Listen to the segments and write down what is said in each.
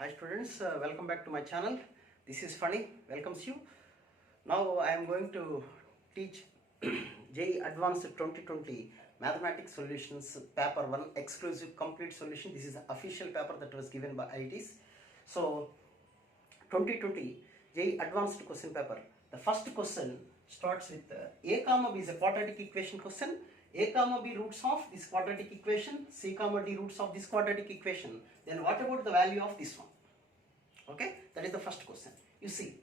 Hi students, welcome back to my channel. This is PHANI, welcomes you. Now I am going to teach JEE Advanced 2020 Mathematics Solutions Paper 1 Exclusive Complete Solution. This is the official paper that was given by IITs. So 2020 JEE Advanced question paper. The first question starts with A comma B is a quadratic equation question. A comma B roots of this quadratic equation, C comma D roots of this quadratic equation. Then what about the value of this one? Okay, that is the first question. You see,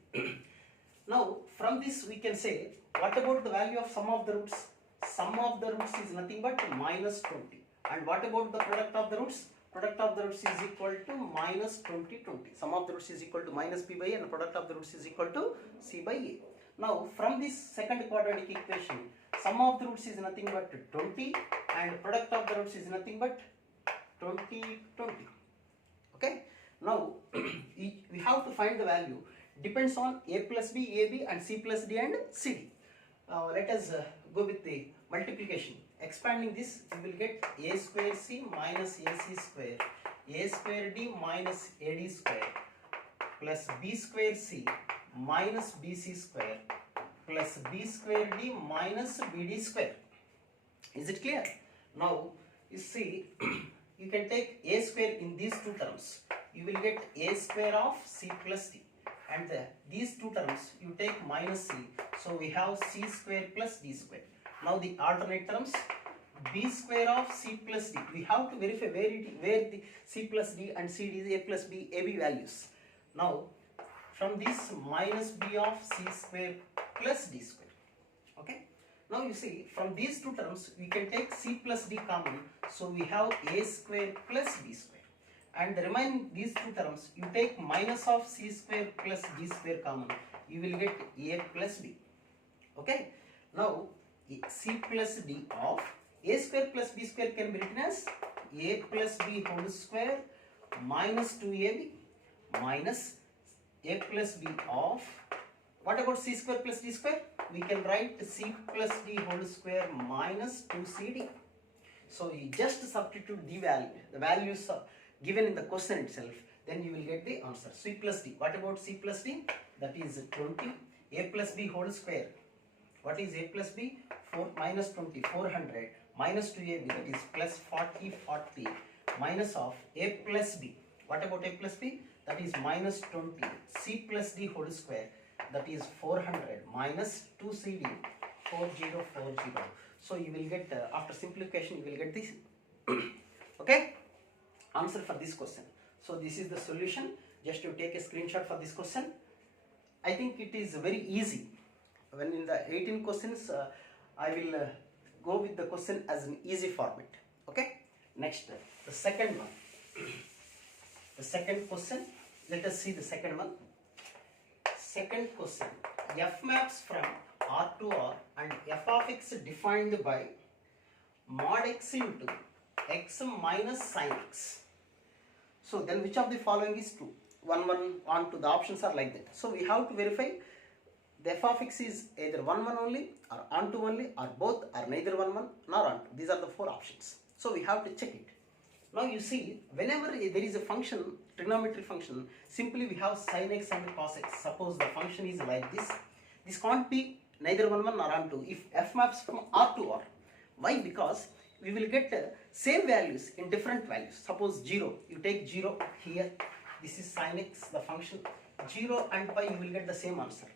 now from this we can say, what about the value of sum of the roots? Sum of the roots is nothing but minus 20. And what about the product of the roots? Product of the roots is equal to minus 20. Sum of the roots is equal to minus b by a and the product of the roots is equal to c by a. Now from this second quadratic equation, sum of the roots is nothing but 20 and product of the roots is nothing but 20. Okay. Now we have to find the value. Depends on a plus b, ab and c plus d and cd. Let us go with the multiplication. Expanding this, we will get a square c minus ac square, a square d minus ad square, plus b square c minus bc square, plus b square d minus bd square. Is it clear? Now you see, you can take a square in these two terms. You will get a square of c plus d, and these two terms you take minus c, so we have c square plus d square. Now the alternate terms, b square of c plus d, we have to verify where the c plus d and cd is a plus b, ab values. Now from this minus b of c square plus d square. Okay. Now you see, from these two terms we can take c plus d common, so we have a square plus b square. And the remaining these two terms, you take minus of c square plus d square common, you will get a plus b. Okay. Now c plus d of a square plus b square can be written as a plus b whole square minus 2ab minus a plus b of, what about c square plus d square? We can write c plus d whole square minus 2cd. So you just substitute the values given in the question itself, then you will get the answer. C plus d. What about c plus d? That is 20. A plus b whole square. What is a plus b? 4 minus 20, 400 minus 2ab, that is plus 40, minus of a plus b. What about a plus b? That is minus 20. C plus d whole square, that is 400 minus 2cd, 4040. So you will get, after simplification, you will get this. Okay, answer for this question. So this is the solution. Just to take a screenshot for this question. I think it is very easy. When in the 18 questions, I will go with the question as an easy format. Okay. Next, the second one. The second question. Let us see the second one. Second question. F maps from R to R and f of x defined by mod x into x minus sin x. So then which of the following is true? 1, 1, 2. The options are like that. So we have to verify the f of x is either 1, 1 only, or onto only, or both, or neither 1, 1 nor onto. These are the 4 options. So we have to check it. Now you see, whenever there is a function, trigonometry function, simply we have sin x and cos x. Suppose the function is like this. This can't be neither 1, 1 nor onto if f maps from R to R. Why? Because we will get same values in different values. Suppose 0, you take 0 here, this is sin x, the function 0 and pi, you will get the same answer.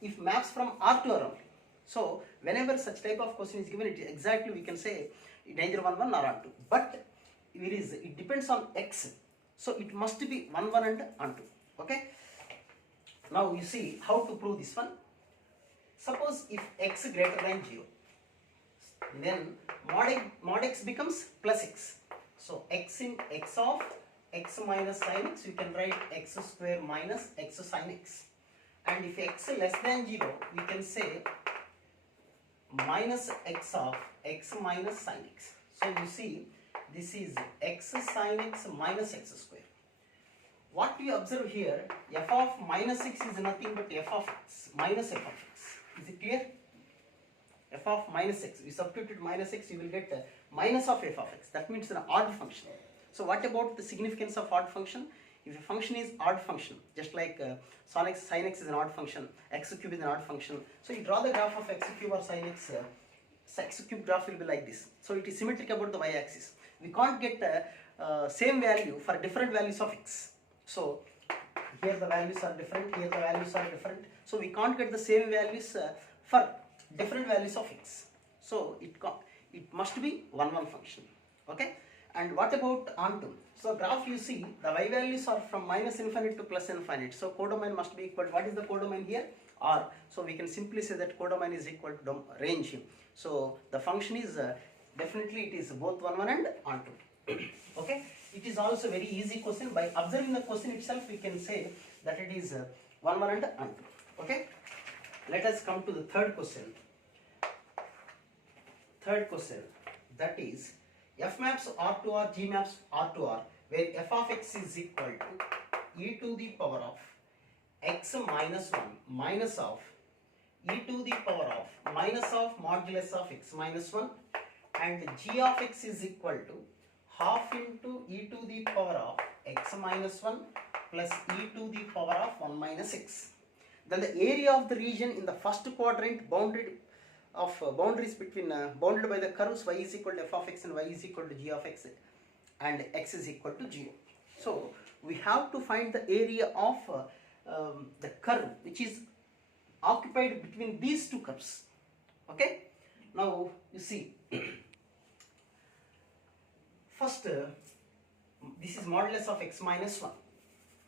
If maps from R to R only. So whenever such type of question is given, it exactly we can say neither 1, 1 nor onto. But it depends on x, so it must be 1, 1 and onto. Okay. Now you see how to prove this one. Suppose if x greater than 0, then mod x becomes plus x. So x in x of x minus sin x, you can write x square minus x sin x. And if x less than 0, we can say minus x of x minus sin x. So you see, this is x sin x minus x square. What we observe here, f of minus x is nothing but f of x minus f of x. Is it clear? F of minus x, we substitute minus x, you will get minus of f of x. That means an odd function. So what about the significance of odd function? If a function is odd function, just like sin x is an odd function, x cube is an odd function. So you draw the graph of x cube or sin x, x cube graph will be like this. So it is symmetric about the y-axis. We can't get same value for different values of x. So here the values are different, here the values are different. So we can't get the same values for different values of x. So it must be one function. Okay. And what about onto? So graph, you see the y values are from minus infinite to plus infinite. So codomain must be equal to, what is the codomain here? R. So we can simply say that codomain is equal to range. So the function is definitely it is both 1 1 and onto. Okay. It is also very easy question. By observing the question itself, we can say that it is 1 1 and onto. Okay. Let us come to the third question. Third question, that is f maps R to R, G maps R to R, where f of x is equal to e to the power of x minus 1 minus of e to the power of minus of modulus of x minus 1, and g of x is equal to half into e to the power of x minus 1 plus e to the power of 1 minus x. Then the area of the region in the first quadrant boundaries between bounded by the curves y is equal to f of x and y is equal to g of x and x is equal to 0. So we have to find the area of the curve which is occupied between these two curves. Okay. Now you see, first this is modulus of x minus 1.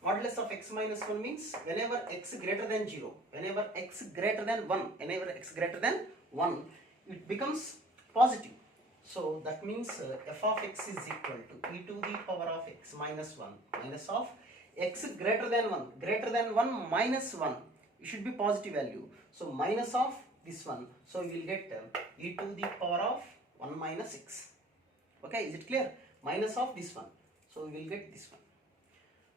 Modulus of x minus 1 means whenever x greater than 0, whenever x greater than 1, whenever x greater than 1, it becomes positive. So that means f of x is equal to e to the power of x minus 1 minus of x greater than 1 minus 1, it should be positive value. So minus of this one, so we will get e to the power of 1 minus x. Okay, is it clear? Minus of this one, so we will get this one.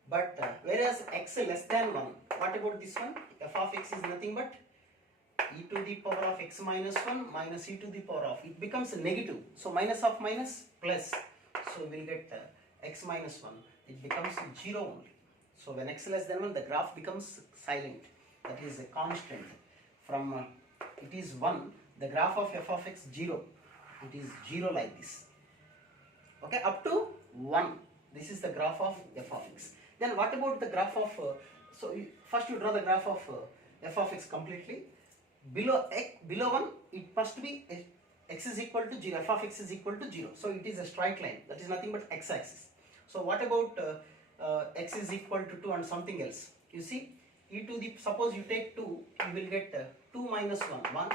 But whereas x less than 1, what about this one? F of x is nothing but e to the power of x minus 1 minus e to the power of, it becomes negative. So minus of minus plus, so we will get x minus 1, it becomes 0 only. So when x less than 1, the graph becomes silent, that is a constant. From it is 1, the graph of f of x 0, it is 0 like this. Okay, up to 1, this is the graph of f of x. Then what about the graph of, first you draw the graph of f of x completely. Below 1, it must be x is equal to 0, f of x is equal to 0. So it is a straight line, that is nothing but x axis. So what about x is equal to 2 and something else? You see, e to the, suppose you take 2, you will get 2 minus 1, 1,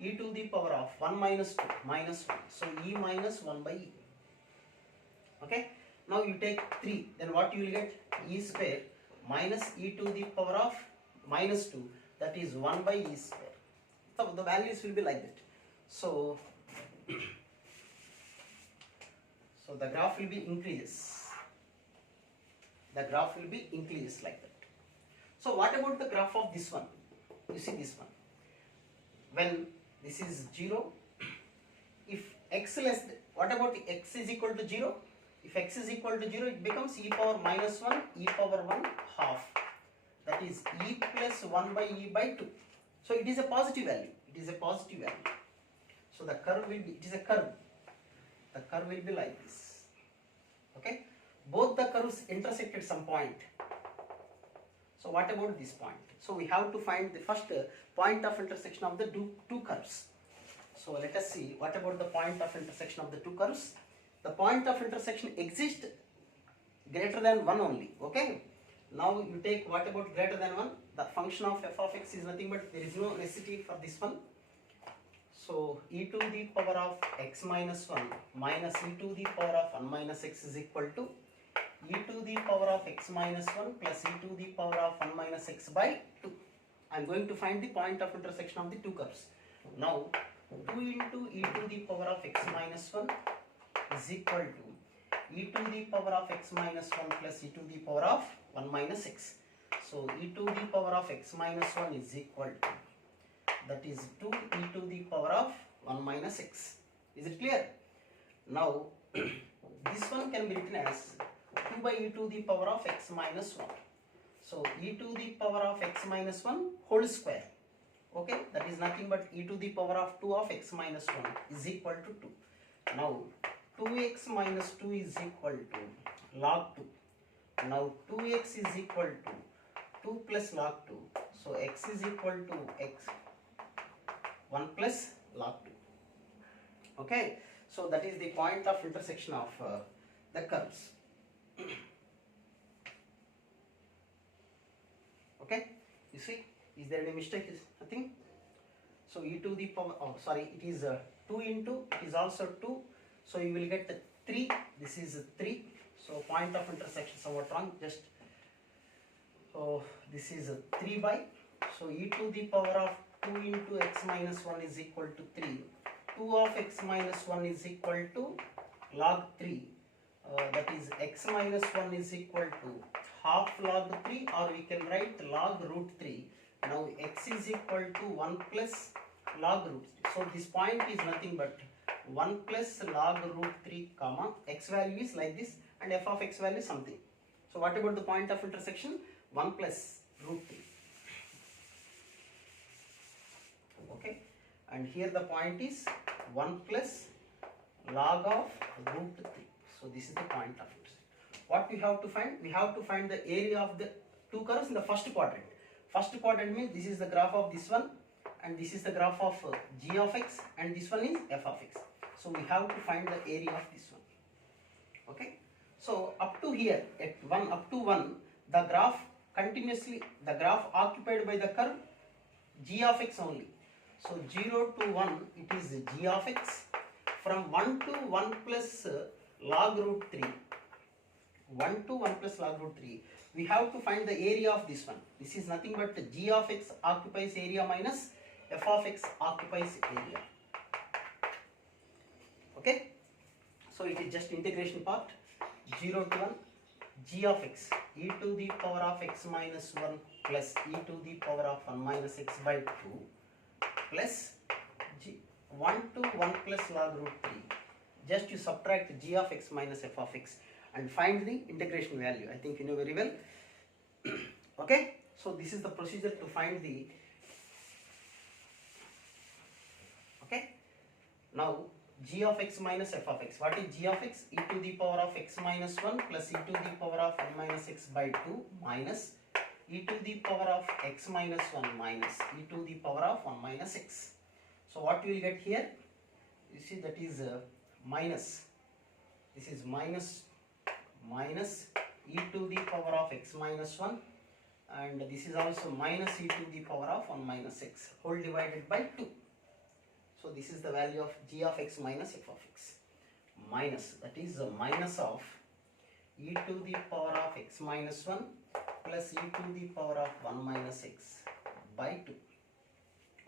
e to the power of 1 minus 2, minus 1. So e minus 1 by e. Okay. Now you take 3, then what you will get? E square minus e to the power of minus 2, that is 1 by e square. So the values will be like that. So the graph will be increases. The graph will be increases like that. So what about the graph of this one? You see this one. When this is 0, if x less, what about x is equal to 0? If x is equal to 0, it becomes e power minus 1, e power 1 half. That is e plus 1 by e by 2. So it is a positive value. It is a positive value. So the curve will be, it is a curve. The curve will be like this. Okay. Both the curves intersect at some point. So what about this point? So we have to find the first point of intersection of the two curves. So let us see what about the point of intersection of the two curves. The point of intersection exists greater than 1 only. Okay. Now you take what about greater than 1? The function of f of x is nothing but there is no necessity for this one. So e to the power of x minus 1 minus e to the power of 1 minus x is equal to e to the power of x minus 1 plus e to the power of 1 minus x by 2. I am going to find the point of intersection of the two curves. Now 2 into e to the power of x minus 1 is equal to e to the power of x minus 1 plus e to the power of 1 minus x. So e to the power of x minus 1 is equal to, that is 2 e to the power of 1 minus x. Is it clear? Now this one can be written as 2 by e to the power of x minus 1. So e to the power of x minus 1 whole square. Okay, that is nothing but e to the power of 2 of x minus 1 is equal to 2. Now 2x minus 2 is equal to log 2. Now 2x is equal to 2 plus log 2. So x is equal to x 1 plus log 2. Okay, so that is the point of intersection of the curves. Okay, you see, is there any mistake? Is nothing. So e to the power, oh sorry, it is 2 into, it is also 2. So you will get 3, this is 3. So point of intersection somewhat wrong, just, oh, this is 3 by, so e to the power of 2 into x minus 1 is equal to 3. 2 of x minus 1 is equal to log 3. That is x minus 1 is equal to half log 3, or we can write log root 3. Now x is equal to 1 plus log root 3. So this point is nothing but 1 plus log root 3 comma x value is like this and f of x value is something. So what about the point of intersection? 1 plus root 3. Okay, and here the point is 1 plus log of root 3. So this is the point of intersection. What we have to find? We have to find the area of the two curves in the first quadrant. First quadrant means this is the graph of this one, and this is the graph of g of x, and this one is f of x. So we have to find the area of this one. Okay, so up to here at 1 up to 1, the graph continuously, the graph occupied by the curve g of x only. So 0 to 1 it is g of x. From 1 to 1 plus log root 3, 1 to 1 plus log root 3, we have to find the area of this one. This is nothing but g of x occupies area minus f of x occupies area. Okay, so it is just integration part. 0 to 1, g of x e to the power of x minus 1 plus e to the power of 1 minus x by 2 plus g 1 to 1 plus log root 3. Just you subtract g of x minus f of x and find the integration value. I think you know very well. Okay, so this is the procedure to find the. Okay, now g of x minus f of x. What is g of x? E to the power of x minus 1 plus e to the power of 1 minus x by 2 minus e to the power of x minus 1 minus e to the power of 1 minus x. So what you will get here? You see that is minus. This is minus e to the power of x minus 1, and this is also minus e to the power of 1 minus x whole divided by 2. So this is the value of g of x minus f of x. Minus, that is the minus of e to the power of x minus 1 plus e to the power of 1 minus x by 2.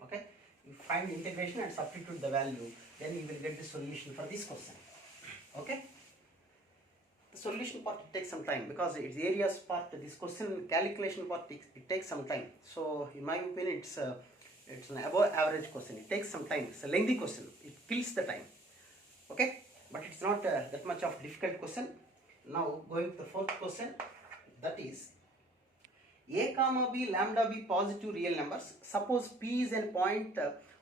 Okay, you find integration and substitute the value, then you will get the solution for this question. Okay, the solution part takes some time because it's areas part, this question calculation part it takes some time. So in my opinion it's an above average question. It takes some time. It's a lengthy question. It kills the time. Okay, but it's not that much of difficult question. Now going to the fourth question, that is a comma b lambda b positive real numbers. Suppose p is a point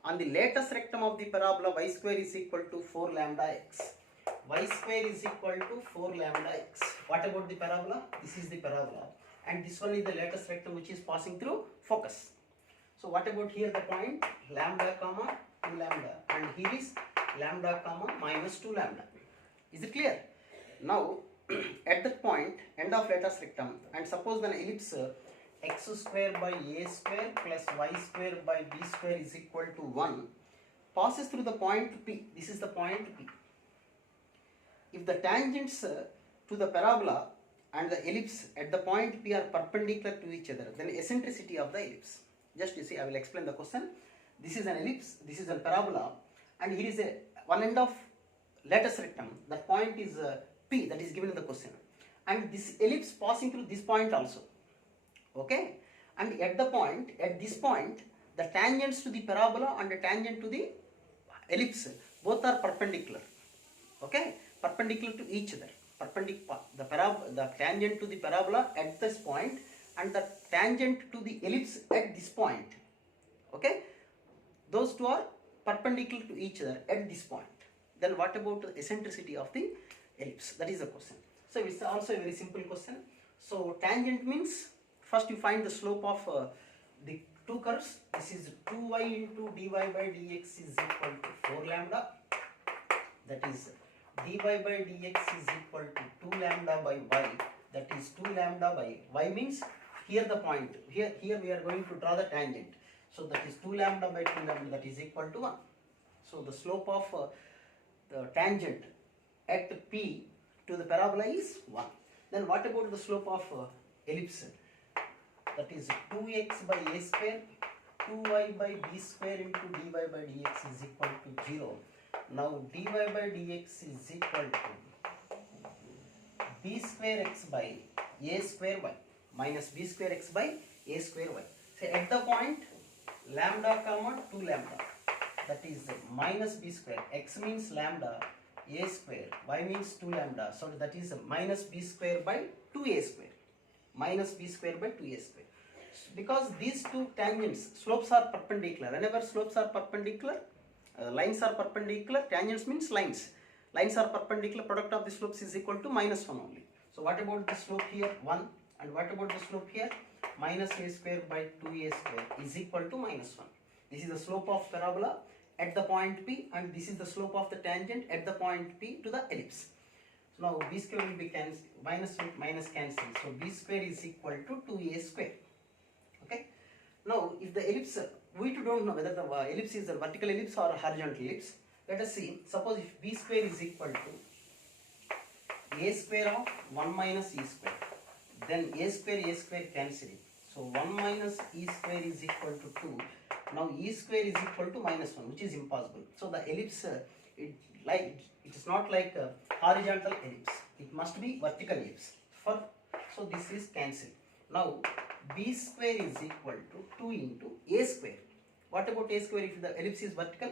on the latest rectum of the parabola y square is equal to 4 lambda x. Y square is equal to 4 lambda x. What about the parabola? This is the parabola, and this one is the latest rectum which is passing through focus. So what about here the point lambda comma 2 lambda, and here is lambda comma minus 2 lambda. Is it clear? Now at that point end of latest rectum, and suppose an ellipse x square by a square plus y square by b square is equal to 1 passes through the point P. This is the point P. If the tangents to the parabola and the ellipse at the point P are perpendicular to each other, then eccentricity of the ellipse. Just you see, I will explain the question. This is an ellipse, this is a parabola, and here is a one end of latest rectum. That point is P, that is given in the question, and this ellipse passing through this point also. Okay, and at this point, the tangents to the parabola and the tangent to the ellipse both are perpendicular. Okay, perpendicular to each other. the tangent to the parabola at this point and the tangent to the ellipse at this point. Okay, those two are perpendicular to each other at this point. Then what about the eccentricity of the ellipse? That is the question. So it's also a very simple question. So tangent means first you find the slope of the two curves. This is 2y into dy by dx is equal to 4 lambda. That is dy by dx is equal to 2 lambda by y. That is 2 lambda by y means here the point. Here we are going to draw the tangent. So that is 2 lambda by 2 lambda, that is equal to 1. So the slope of the tangent at P to the parabola is 1. Then what about the slope of ellipse? That is 2x by a square, 2y by b square into dy by dx is equal to 0. Now dy by dx is equal to b square x by a square y minus b square x by a square y. So at the point lambda comma 2 lambda, that is minus b square. X means lambda, a square, y means 2 lambda. So that is minus b square by 2a square. Minus b square by 2a square. Because these two tangents, slopes are perpendicular. Whenever slopes are perpendicular, lines are perpendicular, tangents means lines. Lines are perpendicular, product of the slopes is equal to minus 1 only. So what about the slope here? 1. And what about the slope here? Minus a square by 2a square is equal to minus 1. This is the slope of parabola at the point P, and this is the slope of the tangent at the point P to the ellipse. So now b square will be cancelled, minus with minus cancelled. So b square is equal to 2a square. Okay. Now if the ellipse, we don't know whether the ellipse is a vertical ellipse or a horizontal ellipse. Let us see. Suppose if b square is equal to a square of 1 minus e square, then a square cancelling. So 1 minus e square is equal to 2. Now e square is equal to minus 1, which is impossible. So the ellipse, it is not like a horizontal ellipse. It must be vertical ellipse. So this is cancelled. Now b square is equal to 2 into a square. What about a square if the ellipse is vertical?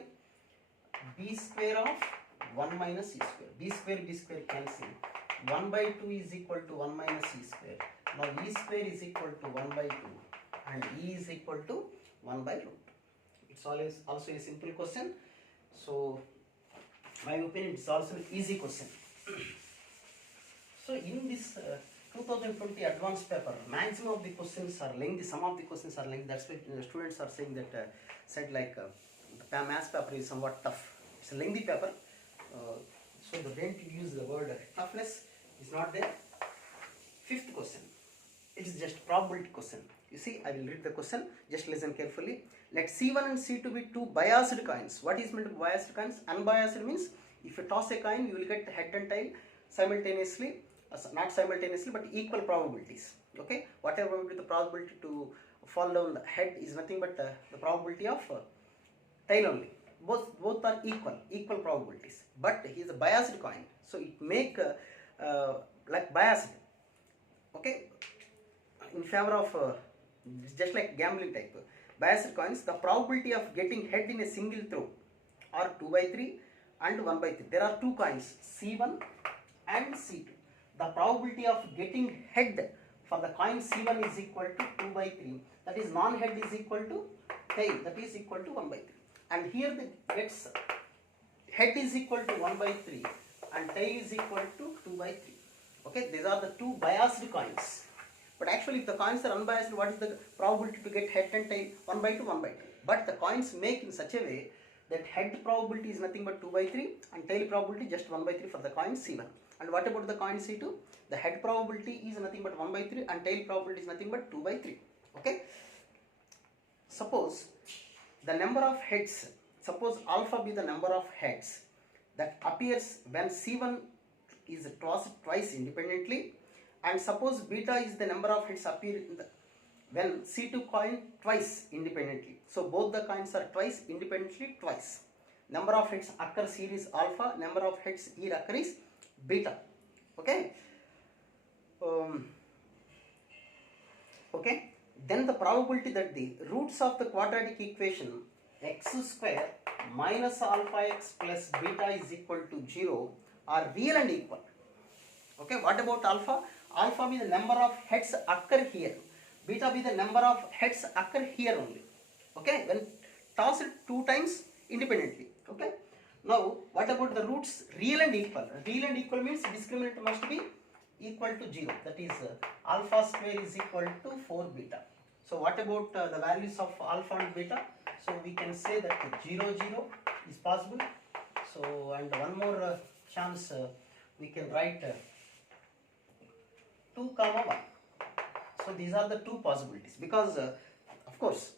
B square of 1 minus e square. B square cancel. 1 by 2 is equal to 1 minus e square. Now e square is equal to 1 by 2 and e is equal to 1 by root. It's always also a simple question. So my opinion, it's also an easy question. So in this 2020 advanced paper, maximum of the questions are lengthy, some of the questions are lengthy. That's why the students are saying that the maths paper is somewhat tough. It's a lengthy paper. So the don't use the word toughness is not there. Fifth question. It is just probability question. You see, I will read the question. Just listen carefully. Let C1 and C2 be two biased coins. What is meant by biased coins? Unbiased means if you toss a coin, you will get head and tail simultaneously. Not simultaneously, but equal probabilities. Okay. Whatever will be the probability to fall down the head is nothing but the probability of tail only. Both are equal probabilities. But he is a biased coin, so it make like biased. Okay. In favor of just like gambling type. Biased coins, the probability of getting head in a single throw are 2 by 3 and 1 by 3. There are two coins, C1 and C2. The probability of getting head for the coin C1 is equal to 2 by 3. That is non-head is equal to tail. That is equal to 1 by 3. And here the gets head is equal to 1 by 3 and tail is equal to 2 by 3. Okay, these are the two biased coins. But actually if the coins are unbiased, what is the probability to get head and tail? 1 by 2, 1 by 2. But the coins make in such a way that head probability is nothing but 2 by 3 and tail probability just 1 by 3 for the coin C1. And what about the coin C2? The head probability is nothing but 1 by 3 and tail probability is nothing but 2 by 3. Okay. Suppose the number of heads, suppose alpha be the number of heads that appears when C1 is tossed twice independently, and suppose beta is the number of heads appear in the when C2 coin twice independently. So both the coins are twice independently twice. Number of heads occurs here is alpha, number of heads here occur is beta. Okay. Okay. Then the probability that the roots of the quadratic equation x square minus alpha x plus beta is equal to 0 are real and equal. Okay, what about alpha? Alpha be the number of heads occur here. Beta be the number of heads occur here only. Okay, when tossed two times independently. Okay. Now, what about the roots real and equal? Real and equal means discriminant must be equal to 0. That is alpha square is equal to 4 beta. So, what about the values of alpha and beta? So, we can say that 0, 0 is possible. So, and one more chance we can write 2, 1. So, these are the two possibilities because of course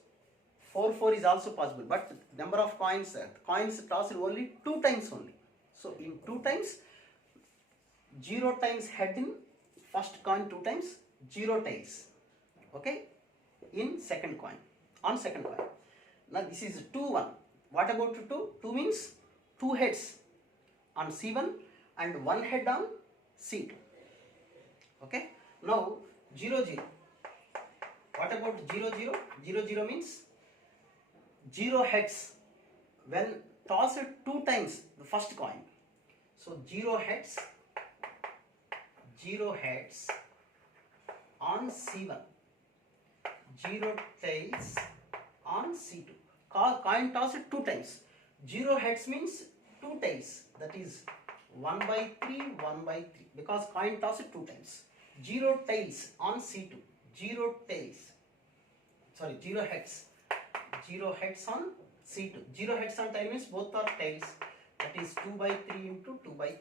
4, 4 is also possible, but number of coins tossed only 2 times only. So, in 2 times, 0 times head in first coin 2 times, 0 tails. Okay, in second coin, on second coin. Now, this is 2, 1. What about 2? 2 means 2 heads on C1 and 1 head on C2. Okay, now 0, 0. What about 0, 0? 0, 0 means 0 heads when tossed 2 times the first coin. So 0 heads on C1, 0 tails on C2. Coin tossed 2 times. 0 heads means 2 tails, that is 1 by 3, 1 by 3, because coin tossed 2 times. 0 tails on C2, 0 heads on C2. 0 heads on tail means both are tails, that is 2 by 3 into 2 by 3.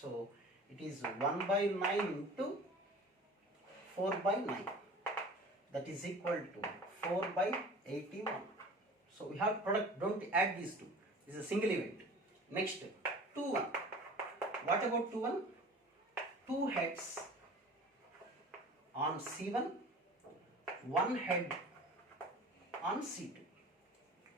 So, it is 1 by 9 into 4 by 9, that is equal to 4 by 81. So, we have product, don't add these two, this is a single event. Next, 2, 1. What about 2, 1? 2 heads on C1, 1 head on C2.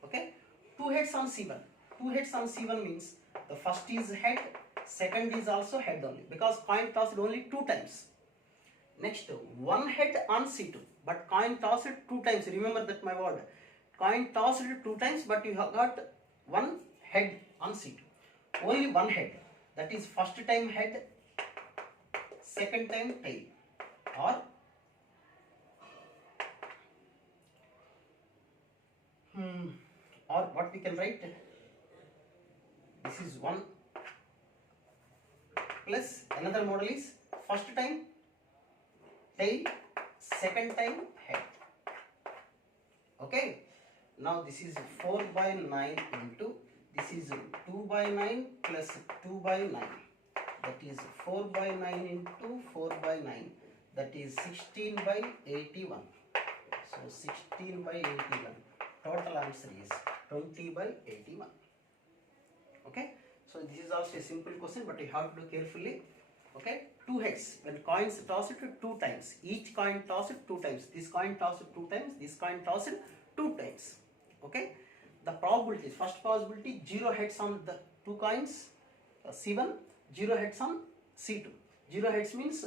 Okay, 2 heads on C1. 2 heads on C1 means the first is head, second is also head only, because coin tossed only 2 times. Next, 1 head on C2, but coin tossed 2 times. Remember that my word. Coin tossed 2 times, but you have got 1 head on C2. Only 1 head. That is first time head, second time tail, or what we can write, this is 1 plus another model is first time tail, second time head. Okay, now this is 4 by 9 into, this is 2 by 9 plus 2 by 9, that is 4 by 9 into 4 by 9, that is 16 by 81. So 16 by 81, total answer is 20 by 81. Okay, so this is also a simple question, but you have to do carefully. Okay, 2 heads when coins tossed 2 times, each coin tossed 2 times, this coin tossed 2 times, this coin tossed 2 times. Okay, the probability, first possibility, 0 heads on the 2 coins, C1, 0 heads on C2. 0 heads means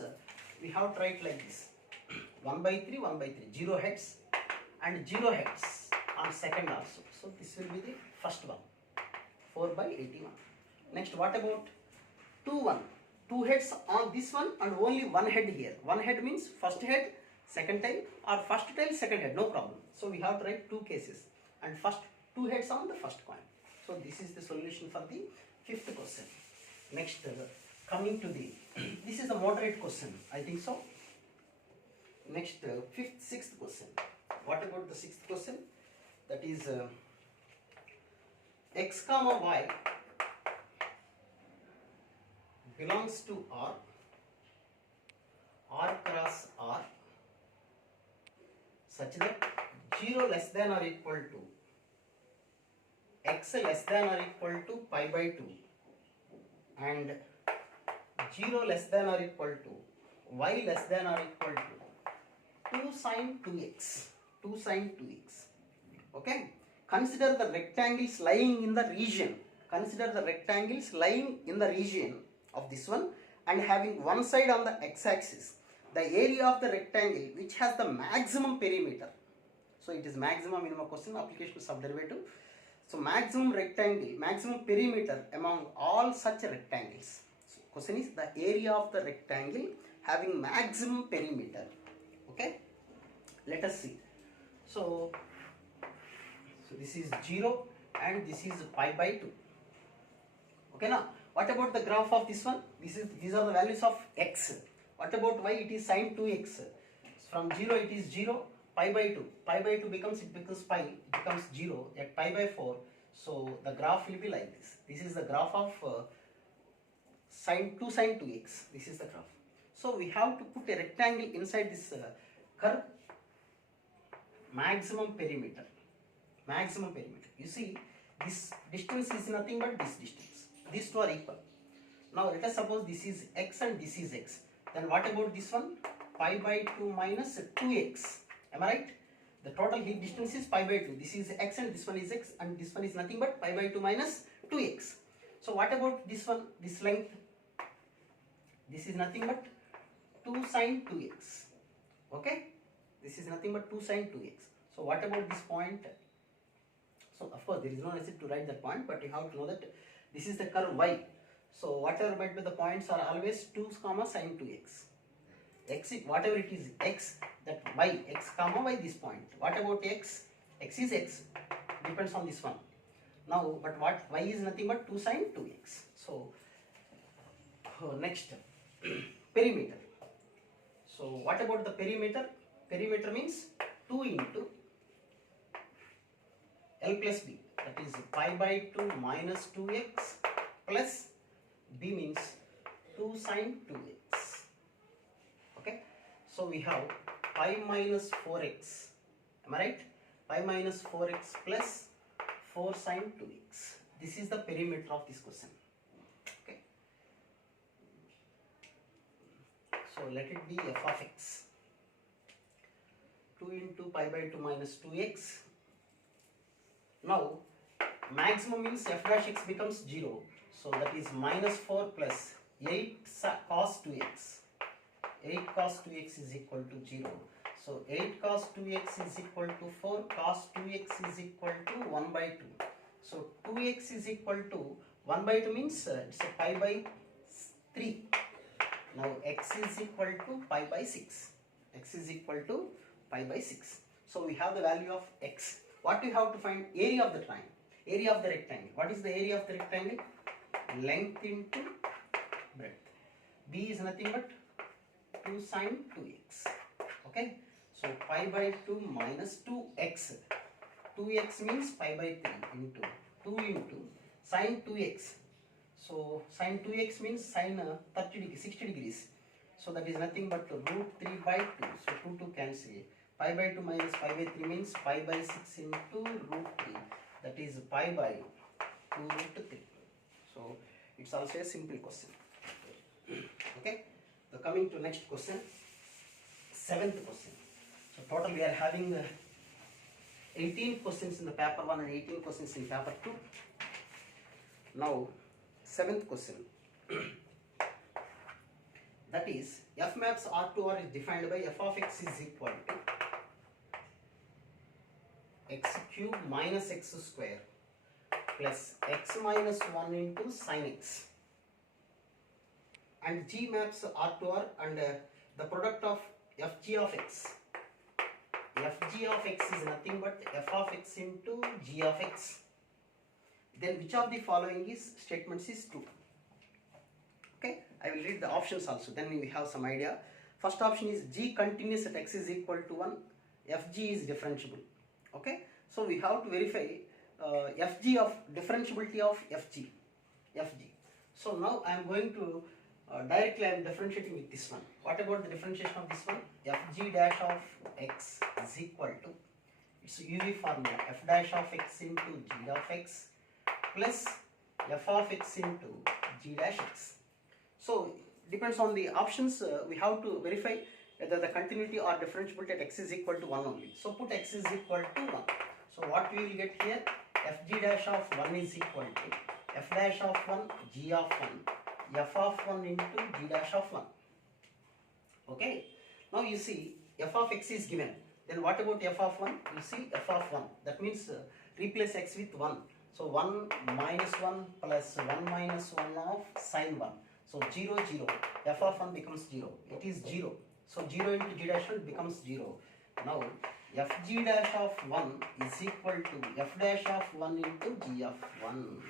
we have to write like this, 1 by 3, 1 by 3, 0 heads and 0 heads on second also. So this will be the first one, 4 by 81. Next, what about 2, 1? 2 heads on this one and only 1 head here. 1 head means first head, second tail, or first tail, second head, no problem. So we have to write 2 cases and first 2 heads on the first coin. So this is the solution for the 5th question. Next, coming to the, this is a moderate question, I think so. Next, 5th, 6th question. What about the 6th question? That is x comma y belongs to R, R cross R, such that 0 less than or equal to x less than or equal to pi by 2 and 0 less than or equal to y less than or equal to 2 sine 2x, 2 sine 2x. Okay, consider the rectangles lying in the region, consider the rectangles lying in the region of this one and having one side on the x-axis, the area of the rectangle which has the maximum perimeter. So it is maximum minimum question, application subderivative. So maximum rectangle, maximum perimeter among all such rectangles. So Question is the area of the rectangle having maximum perimeter. Okay, let us see. So this is 0 and this is pi by 2. Okay, now what about the graph of this one? These are the values of x. What about y? It is sin 2x. From 0 it is 0, pi by 2. Pi by 2 becomes pi, it becomes 0 at pi by 4. So the graph will be like this. This is the graph of sin 2x. This is the graph. So we have to put a rectangle inside this curve. Maximum perimeter. Maximum perimeter. You see, this distance is nothing but this distance. These two are equal. Now let us suppose this is x and this is x. Then what about this one? Pi by 2 minus 2x. Am I right? The total heat distance is pi by 2. This is x and this one is x, and this one is nothing but pi by 2 minus 2x. So what about this one? This length? This is nothing but 2 sin 2x. Okay? This is nothing but 2 sin 2x. So what about this point? So of course there is no necessity to write that point, but you have to know that this is the curve y. So whatever might be the points are always 2 comma sin 2x. X, whatever it is x, that y, x comma y, this point. What about x? X is x, depends on this one. Now, but what y is nothing but 2 sin 2x. So next, perimeter. So what about the perimeter? Perimeter means 2 into L plus B, that is pi by 2 minus 2x plus B means 2 sin 2x. Okay, so we have pi minus 4x. Am I right? Pi minus 4x plus 4 sin 2x. This is the perimeter of this question. Okay, so let it be f of x. 2 into pi by 2 minus 2x. Now maximum means f dash x becomes 0. So that is minus 4 plus 8 cos 2x. 8 cos 2x is equal to 0. So 8 cos 2x is equal to 4 cos 2x is equal to 1 by 2. So 2x is equal to 1 by 2 means it's a pi by 3. Now x is equal to pi by 6. X is equal to pi by 6. So we have the value of x. What we have to find? Area of the triangle. Area of the rectangle. What is the area of the rectangle? Length into breadth. B is nothing but 2 sin 2x. Okay. So pi by 2 minus 2x. 2x means pi by 3 into 2 into sin 2x. So sin 2x means sin 30 degrees, 60 degrees. So that is nothing but root 3 by 2. So 2 cancel. Pi by 2 minus pi by 3 means pi by 6 into root 3. That is pi by 2 root 3. So it's also a simple question. Okay. So coming to next question, 7th question. So total we are having 18 questions in the paper 1 and 18 questions in paper 2. Now 7th question. That is f maps R to R is defined by f of x is equal to x cube minus x square plus x minus 1 into sin x, and G maps R to R, and the product of fg of x. Fg of x is nothing but f of x into g of x. Then which of the following is statements is true? Okay, I will read the options also, then we have some idea. First option is g continuous at x is equal to 1, fg is differentiable. Okay, so we have to verify fg of differentiability of fg. So now I am going to directly I am differentiating with this one. What about the differentiation of this one? Fg dash of x is equal to, it's UV formula, f dash of x into g of x plus f of x into g dash x. So depends on the options, we have to verify whether the continuity or differentiability at x is equal to 1 only. So put x is equal to 1. So what we will get here? Fg dash of 1 is equal to f dash of 1 g of 1 f of 1 into g dash of 1. Okay. Now you see f of x is given. Then what about f of 1? You see f of 1. That means replace x with 1. So 1 minus 1 plus 1 minus 1 of sin 1. So 0, 0, f of 1 becomes 0. It is 0. So 0 into g dash 1 becomes 0. Now fg dash of 1 is equal to f dash of 1 into g of 1.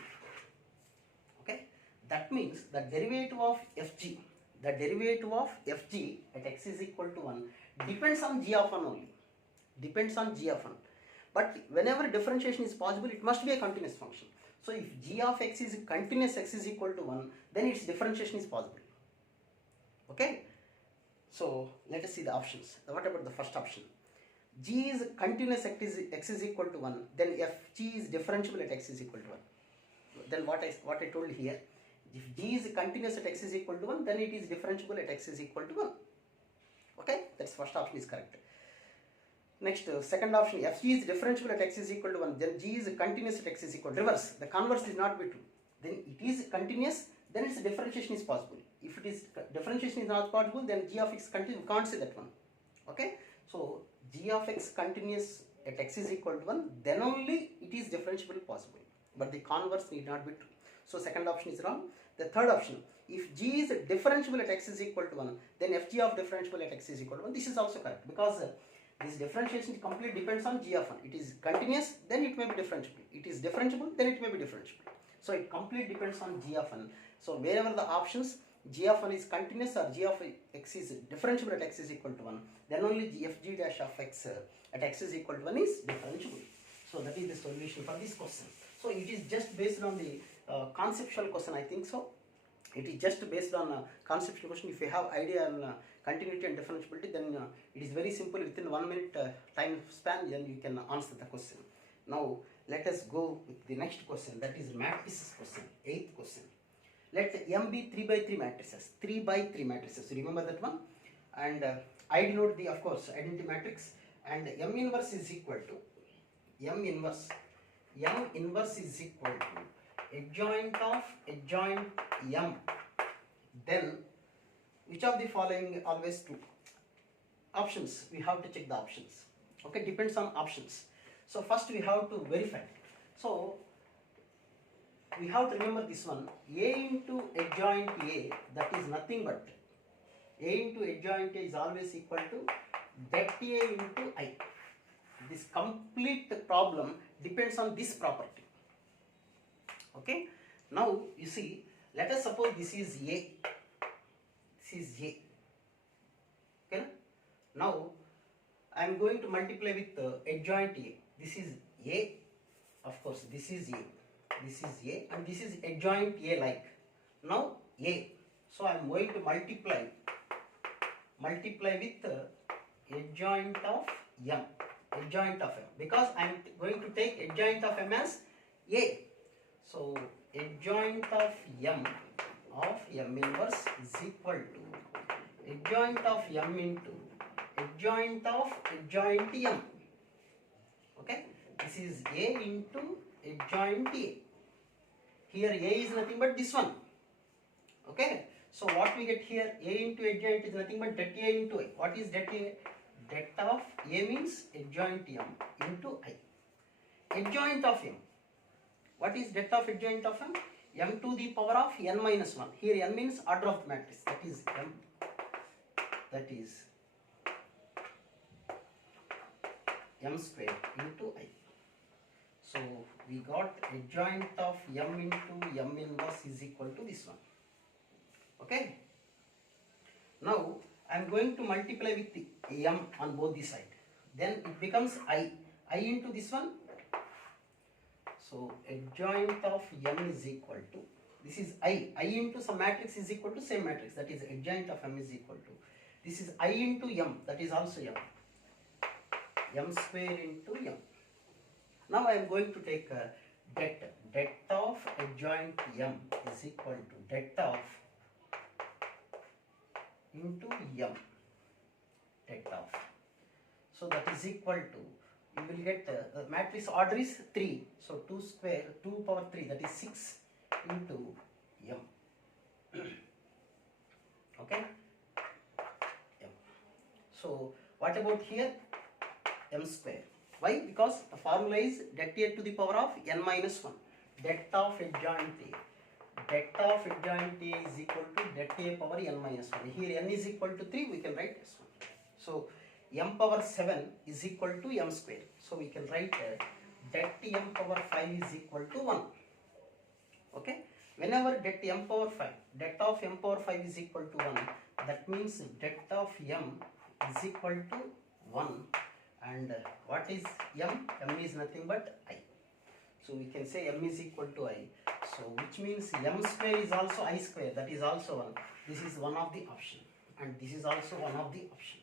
Okay, that means the derivative of fg, at x is equal to 1 depends on g of 1 only. Depends on g of 1. But whenever differentiation is possible, it must be a continuous function. So if g of x is continuous, x is equal to 1, then its differentiation is possible. Okay. So let us see the options. What about the first option? G is continuous, x is equal to 1, then fg is differentiable at x is equal to 1. Then what I told here, if g is continuous at x is equal to 1, then it is differentiable at x is equal to 1. Okay, that's first option is correct. Next, second option, fg is differentiable at x is equal to 1, then g is continuous at x is equal to reverse. The converse is not be true. Then it is continuous, then its differentiation is possible. If it is differentiation is not possible, then g of x continuous, we can't say that one. Okay, so g of x continuous at x is equal to 1, then only it is differentiable possible. But the converse need not be true. So second option is wrong. The third option, if g is differentiable at x is equal to 1, then fg of differentiable at x is equal to 1. This is also correct, because this differentiation completely depends on g of 1. It is continuous, then it may be differentiable. It is differentiable, then it may be differentiable. So it completely depends on g of 1. So wherever the options g of 1 is continuous or g of x is differentiable at x is equal to 1, then only fg dash of x at x is equal to 1 is differentiable. So that is the solution for this question. So it is just based on the conceptual question, I think so. It is just based on a conceptual question. If you have idea on continuity and differentiability, then it is very simple. Within 1 minute time span, then you can answer the question. Now let us go with the next question, that is matrices question, 8th question. Let M be 3 by 3 matrices. 3 by 3 matrices. Remember that one? And I denote the, of course, identity matrix, and M inverse is equal to M inverse is equal to adjoint of adjoint M. Then which of the following always true? Options, we have to check the options. Okay, depends on options. So first we have to verify. So we have to remember this one, A into adjoint A, that is nothing but A into adjoint A is always equal to det A into I. This complete problem depends on this property. Okay, now you see, let us suppose this is A. This is A. Okay, now I am going to multiply with adjoint A. This is A, of course, this is A. This is A and this is adjoint A like. Now A. So I am going to multiply with adjoint of M. Adjoint of M, because I am going to take adjoint of M as A. So adjoint of M inverse is equal to adjoint of M into adjoint of adjoint M. Okay, this is A into adjoint A. Here A is nothing but this one. Okay, so what we get here, A into adjoint is nothing but det A into I. What is det A? Det of A means adjoint M into I. Adjoint of M. What is det of adjoint of M? M to the power of n minus 1. Here n means order of the matrix. That is M. That is M square into I. So we got adjoint of M into M inverse is equal to this one. Okay. Now I am going to multiply with the M on both the side. Then it becomes I into this one. So adjoint of M is equal to, this is I into some matrix is equal to same matrix, that is adjoint of M is equal to, this is I into M, that is also M square into M. Now I am going to take det of adjoint M is equal to det of into M, det of. So that is equal to, you will get the matrix order is 3. So 2 power 3, that is 6 into M. Okay. M. So what about here? M square. Why? Because the formula is det A to the power of n minus 1. Det of adjoint A. det of adjoint A is equal to det A power n minus 1. Here n is equal to 3, we can write this one. So m power 7 is equal to m square. So we can write det m power 5 is equal to 1. Okay. Whenever det m power 5, det of m power 5 is equal to 1, that means det of m is equal to 1. And what is m? M is nothing but I. So we can say m is equal to I. So which means m square is also I square, that is also 1. This is one of the option, and this is also one of the option.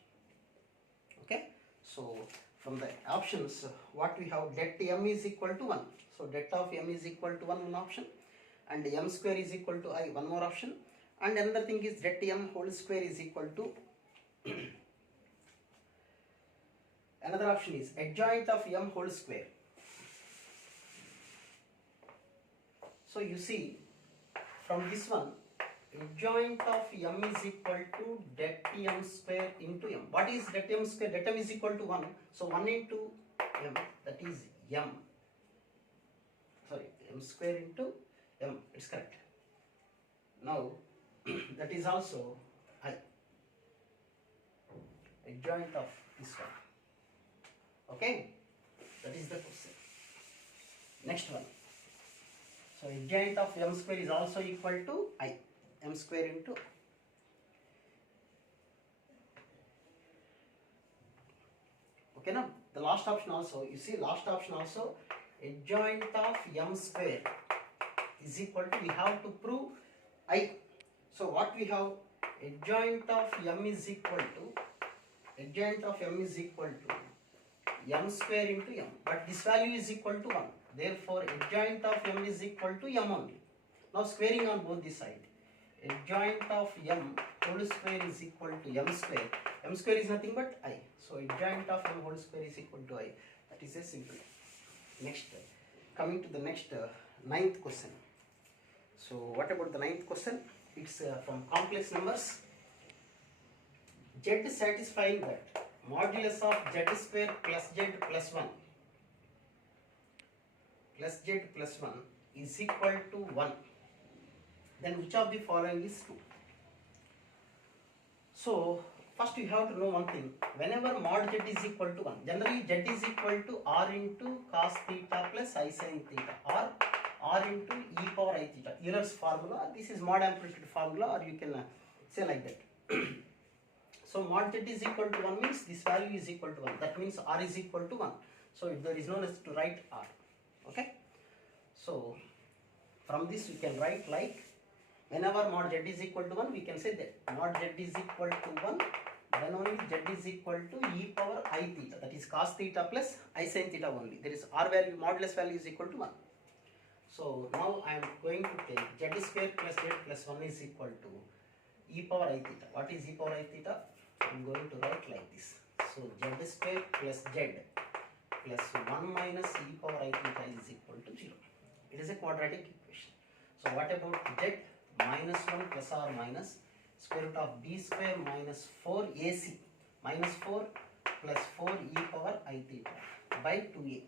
Okay. So from the options, what we have, det m is equal to 1. So det of m is equal to 1 option, and m square is equal to I, one more option. And another thing is det m whole square is equal to another option is adjoint of m whole square. So you see from this one, adjoint of m is equal to det m square into m. What is det m square? Det m is equal to 1. So 1 into m, that is m. Sorry, m square into m. It's correct. Now that is also I. Adjoint of this one. Okay, that is the question. Next one. So adjoint of m square is also equal to I. M square into okay. Now the last option also, you see, last option also, adjoint of m square is equal to, we have to prove I. So what we have, adjoint of m is equal to, adjoint of m is equal to m square into m, but this value is equal to 1. Therefore adjoint of m is equal to m only. Now squaring on both the side, adjoint of m whole square is equal to m square. M square is nothing but I. So adjoint of m whole square is equal to I. That is a simple. Next, coming to the next ninth question. So what about the ninth question? It's from complex numbers. Z satisfying that modulus of z square plus z plus 1 plus z plus 1 is equal to 1. Then which of the following is true? So first you have to know one thing. Whenever mod z is equal to 1, generally z is equal to r into cos theta plus I sin theta, or r into e power I theta. Euler's formula. This is mod amplitude formula, or you can say like that. So mod z is equal to 1 means this value is equal to 1. That means r is equal to 1. So if there is no necessity to write r. Okay. So from this we can write like, whenever mod z is equal to 1, we can say that mod z is equal to 1, then only z is equal to e power I theta, that is cos theta plus I sin theta only. There is r value, modulus value is equal to 1. So now I am going to take z square plus z plus 1 is equal to e power I theta. What is e power I theta? I am going to write like this. So z square plus z plus 1 minus e power I theta is equal to 0. It is a quadratic equation. So what about z? Minus 1 plus or minus square root of b square minus 4 ac minus 4 plus 4 e power I theta by 2a.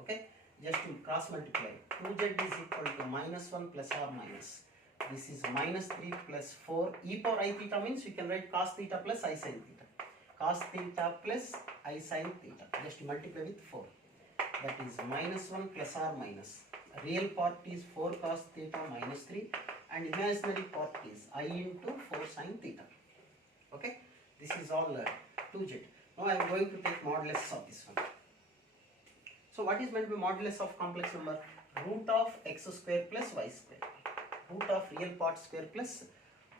Okay, just to cross multiply, 2z is equal to minus 1 plus or minus, this is minus 3 plus 4 e power I theta means we can write cos theta plus I sin theta, cos theta plus I sin theta, just multiply with 4, that is minus 1 plus or minus, real part is 4 cos theta minus 3, and imaginary part is I into 4 sin theta. Okay, this is all 2z. Now I am going to take modulus of this one. So what is meant by modulus of complex number? Root of x square plus y square, root of real part square plus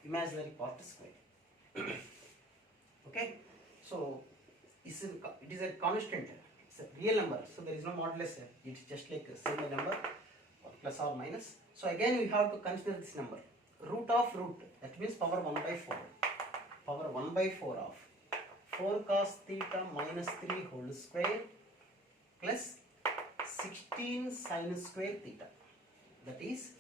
imaginary part square. Okay, so it is a constant, it's a real number, so there is no modulus here. It's just like a single number, plus or minus. So again we have to consider this number, root of root, that means power 1 by 4, power 1 by 4 of 4 cos theta minus 3 whole square plus 16 sin square theta, that is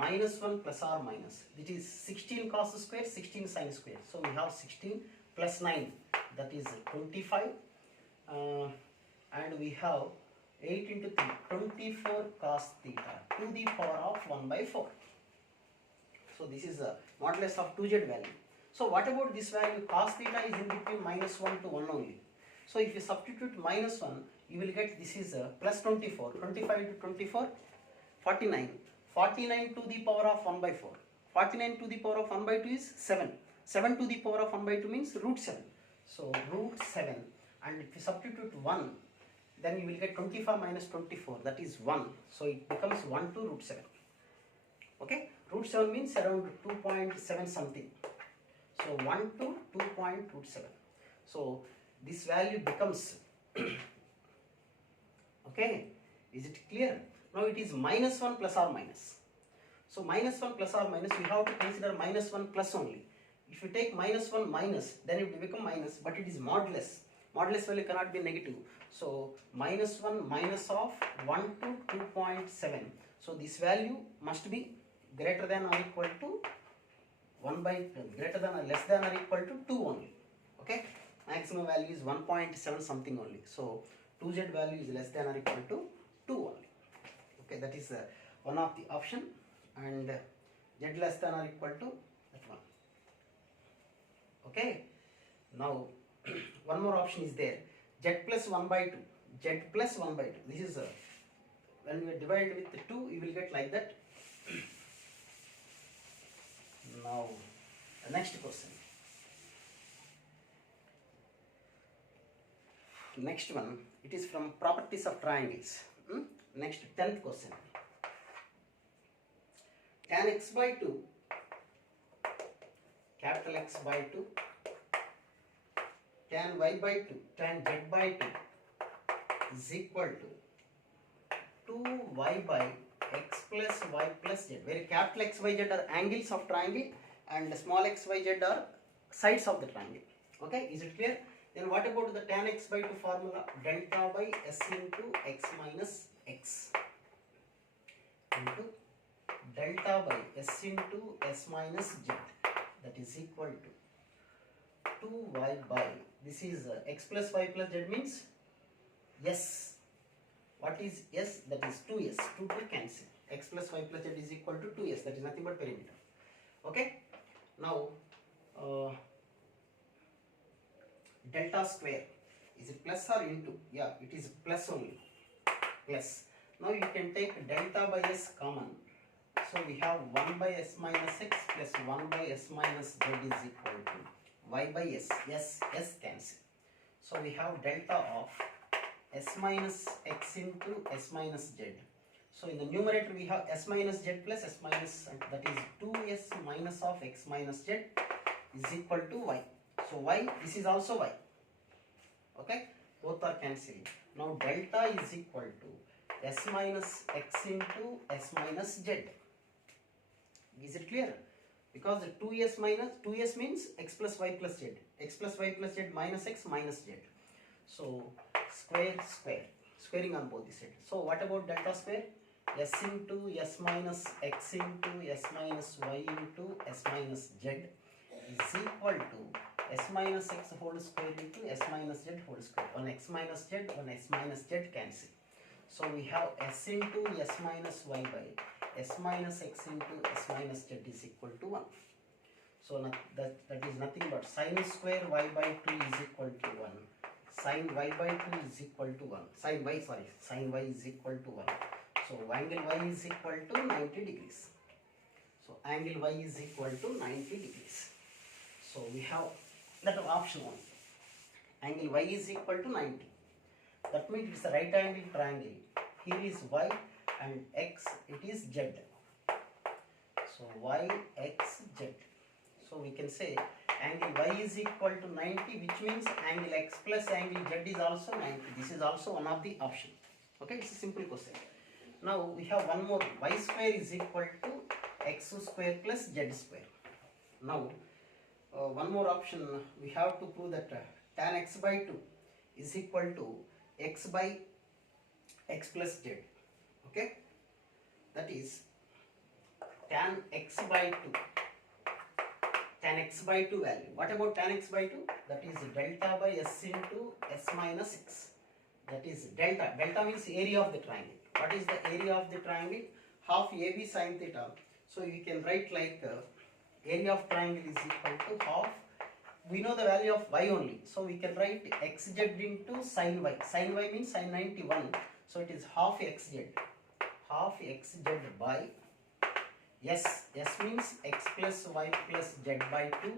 minus 1 plus or minus, it is 16 cos square, 16 sin square, so we have 16 plus 9, that is 25, and we have 8 into 3, 24 cos theta to the power of 1 by 4. So this is a modulus of 2z value. So what about this value? Cos theta is in between minus 1 to 1 only. So if you substitute minus 1, you will get this is plus 24. 25 to 24, 49. 49 to the power of 1 by 4. 49 to the power of 1 by 2 is 7. 7 to the power of 1 by 2 means root 7. So root 7, and if you substitute 1, then you will get 25 minus 24, that is 1. So it becomes 1 to root 7. Okay, root 7 means around 2.7 something. So 1 to 2.7. So this value becomes okay, is it clear? Now it is minus 1 plus or minus. So minus 1 plus or minus, we have to consider minus 1 plus only. If you take minus 1 minus, then it will become minus, but it is modulus. Modulus value cannot be negative. So minus 1 minus of 1 to 2.7. So this value must be greater than or equal to 1 by greater than or less than or equal to 2 only. Okay, maximum value is 1.7 something only. So 2z value is less than or equal to 2 only. Okay, that is one of the option, and z less than or equal to that one. Okay, now one more option is there, z plus 1 by 2. Z plus 1 by 2. This is when we divide with 2, you will get like that. Now the next question. Next one, it is from properties of triangles. Next 10th question. Tan x by 2, capital X by 2, tan y by 2, tan z by 2 is equal to 2y by x plus y plus z, where capital X, Y, Z are angles of triangle and small x, y, z are sides of the triangle. Okay, is it clear? Then what about the tan x by 2 formula? Delta by s into x minus x into delta by s into s minus z, that is equal to 2y by, this is x plus y plus z means s. What is s? That is 2s. 2 to cancel. X plus y plus z is equal to 2s. That is nothing but perimeter. Okay. Now delta square, is it plus or into? Yeah, it is plus only. Plus. Now you can take delta by s common. So we have 1 by s minus x plus 1 by s minus z is equal to y by s. S cancel. So we have delta of s minus x into s minus z. So in the numerator we have s minus z plus s minus, that is 2s minus of x minus z is equal to y. So y, this is also y. Okay, both are cancelled. Now delta is equal to s minus x into s minus z. Is it clear? Because the 2s minus 2s means x plus y plus z. X plus y plus z minus x minus z. So square, squaring on both the sides. So what about delta square? S into s minus x into s minus y into s minus z is equal to s minus x whole square into s minus z whole square. One x minus z, one s minus z cancel. So we have s into s minus y by s minus x into s minus z is equal to 1. So that is nothing but sin square y by 2 is equal to 1. Sin y by 2 is equal to 1. Sin y is equal to 1. So angle y is equal to 90 degrees. So angle y is equal to 90 degrees. So we have that option 1. Angle y is equal to 90. That means it's a right angle triangle. Here is y and x, it is z. So y, x, z. So we can say angle y is equal to 90, which means angle x plus angle z is also 90. This is also one of the option. Okay, it's a simple question. Now we have one more, y square is equal to x square plus z square. Now one more option, we have to prove that tan x by 2 is equal to x by x plus z. Okay, that is tan x by 2. Tan x by 2 value. What about tan x by 2? That is delta by s into s minus x. That is delta. Delta means area of the triangle. What is the area of the triangle? Half AB sin theta. So you can write like area of triangle is equal to half. We know the value of y only, so we can write xz into sin y. Sin y means sin 91, so it is half xz. Half xz by s. S means x plus y plus z by 2,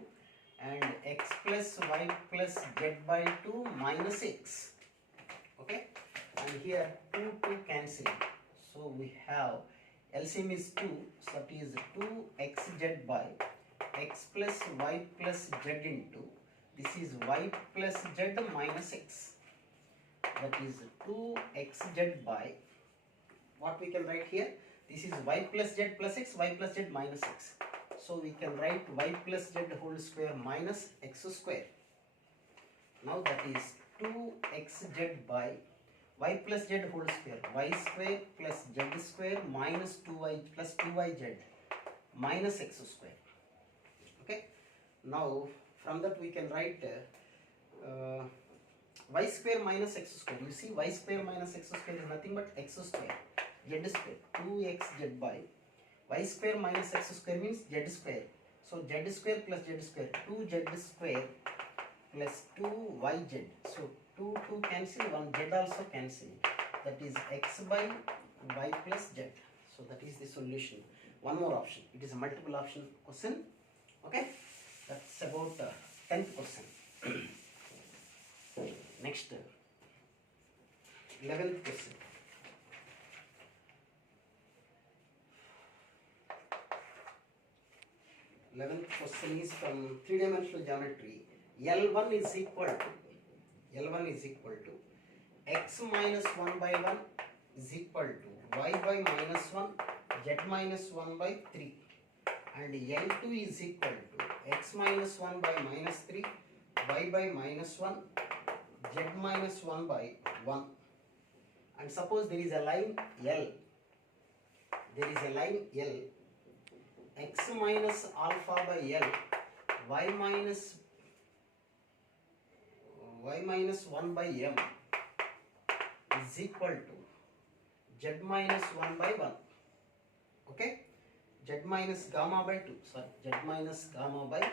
and x plus y plus z by 2 minus x. Okay, and here 2 cancel, so we have LCM is 2, so that is 2xz by x plus y plus z into, this is y plus z minus x, that is 2xz by, what we can write here, this is y plus z plus x, y plus z minus x, so we can write y plus z whole square minus x square. Now that is 2xz by y plus z whole square, y square plus z square minus 2y plus 2yz minus x square. Okay, now from that we can write y square minus x square. You see, y square minus x square is nothing but x square, z square, 2xz by y square minus x square means z square. So z square plus z square, 2z square plus 2yz. So 2 cancel, 1 z also cancel. That is x by y plus z. So that is the solution. One more option. It is a multiple option question. Okay, that's about 10th question. Next, 11th question. 11th question is from three-dimensional geometry. L1 is equal to x minus 1 by 1 is equal to y by minus 1, z minus 1 by 3. And L2 is equal to x minus 1 by minus 3, y by minus 1, z minus 1 by 1. And suppose there is a line L. X minus alpha by L, y minus 1 by m is equal to z minus 1 by 1. Okay, z minus gamma by 2, z minus gamma by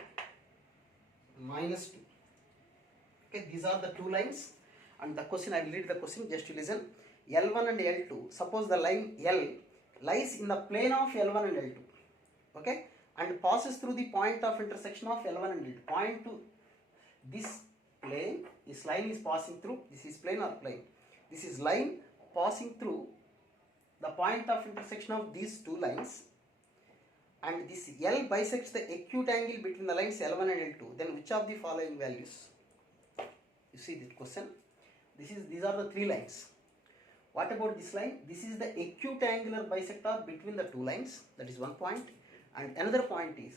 minus 2. Okay, these are the two lines, and the question, I will read the question, just to listen. L1 and L2, suppose the line L lies in the plane of L1 and L2, okay, and passes through the point of intersection of L1 and L2. Point to this plane, this line is passing through, this is plane or plane, this is line passing through the point of intersection of these two lines, and this L bisects the acute angle between the lines L1 and L2, then which of the following values? You see the question, these are the three lines. What about this line? This is the acute angular bisector between the two lines, that is one point, and another point is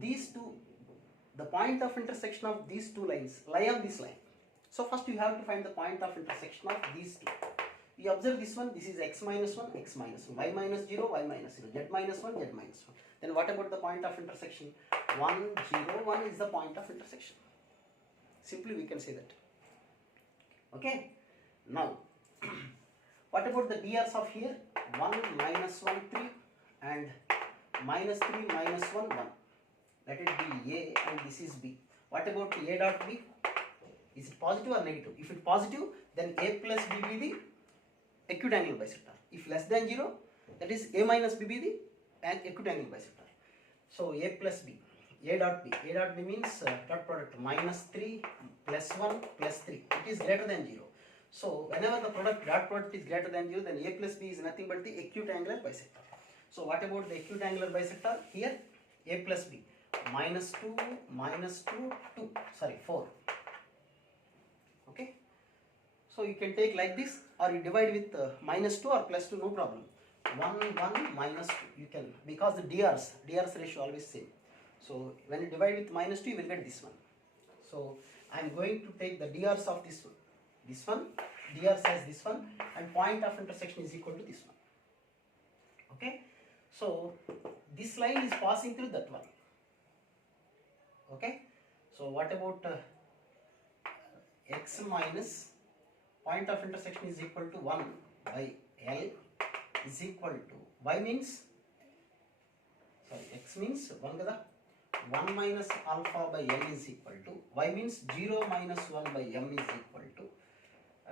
these two, the point of intersection of these two lines lie on this line. So first you have to find the point of intersection of these two. You observe this one, this is x minus 1, x minus 1, y minus 0, y minus 0, z minus 1, z minus 1. Then what about the point of intersection? 1, 0, 1 is the point of intersection. Simply we can say that. Okay. Now, what about the drs of here? 1, minus 1, 3 and minus 3, minus 1, 1. Let it be A and this is B. What about A dot B? Is it positive or negative? If it positive, then A plus B be the acute angle bisector. If less than 0, that is A minus B be the acute angle bisector. So A plus B, A dot B. A dot B means dot product minus 3 plus 1 plus 3. It is greater than 0. So whenever the dot product is greater than 0, then A plus B is nothing but the acute angular bisector. So what about the acute angular bisector? Here A plus B, minus 2, minus 2, 2, sorry 4. Okay. So you can take like this, or you divide with minus 2 or plus 2, no problem. 1, 1, minus 2, you can, because the DR's ratio always same. So when you divide with minus 2, you will get this one. So I am going to take the DR's of this one, DR's as this one, and point of intersection is equal to this one. Okay. So this line is passing through that one. Okay. So what about x minus point of intersection is equal to 1 by L is equal to y means, sorry, x means 1 kada, 1 minus alpha by m is equal to, y means 0 minus 1 by m is equal to,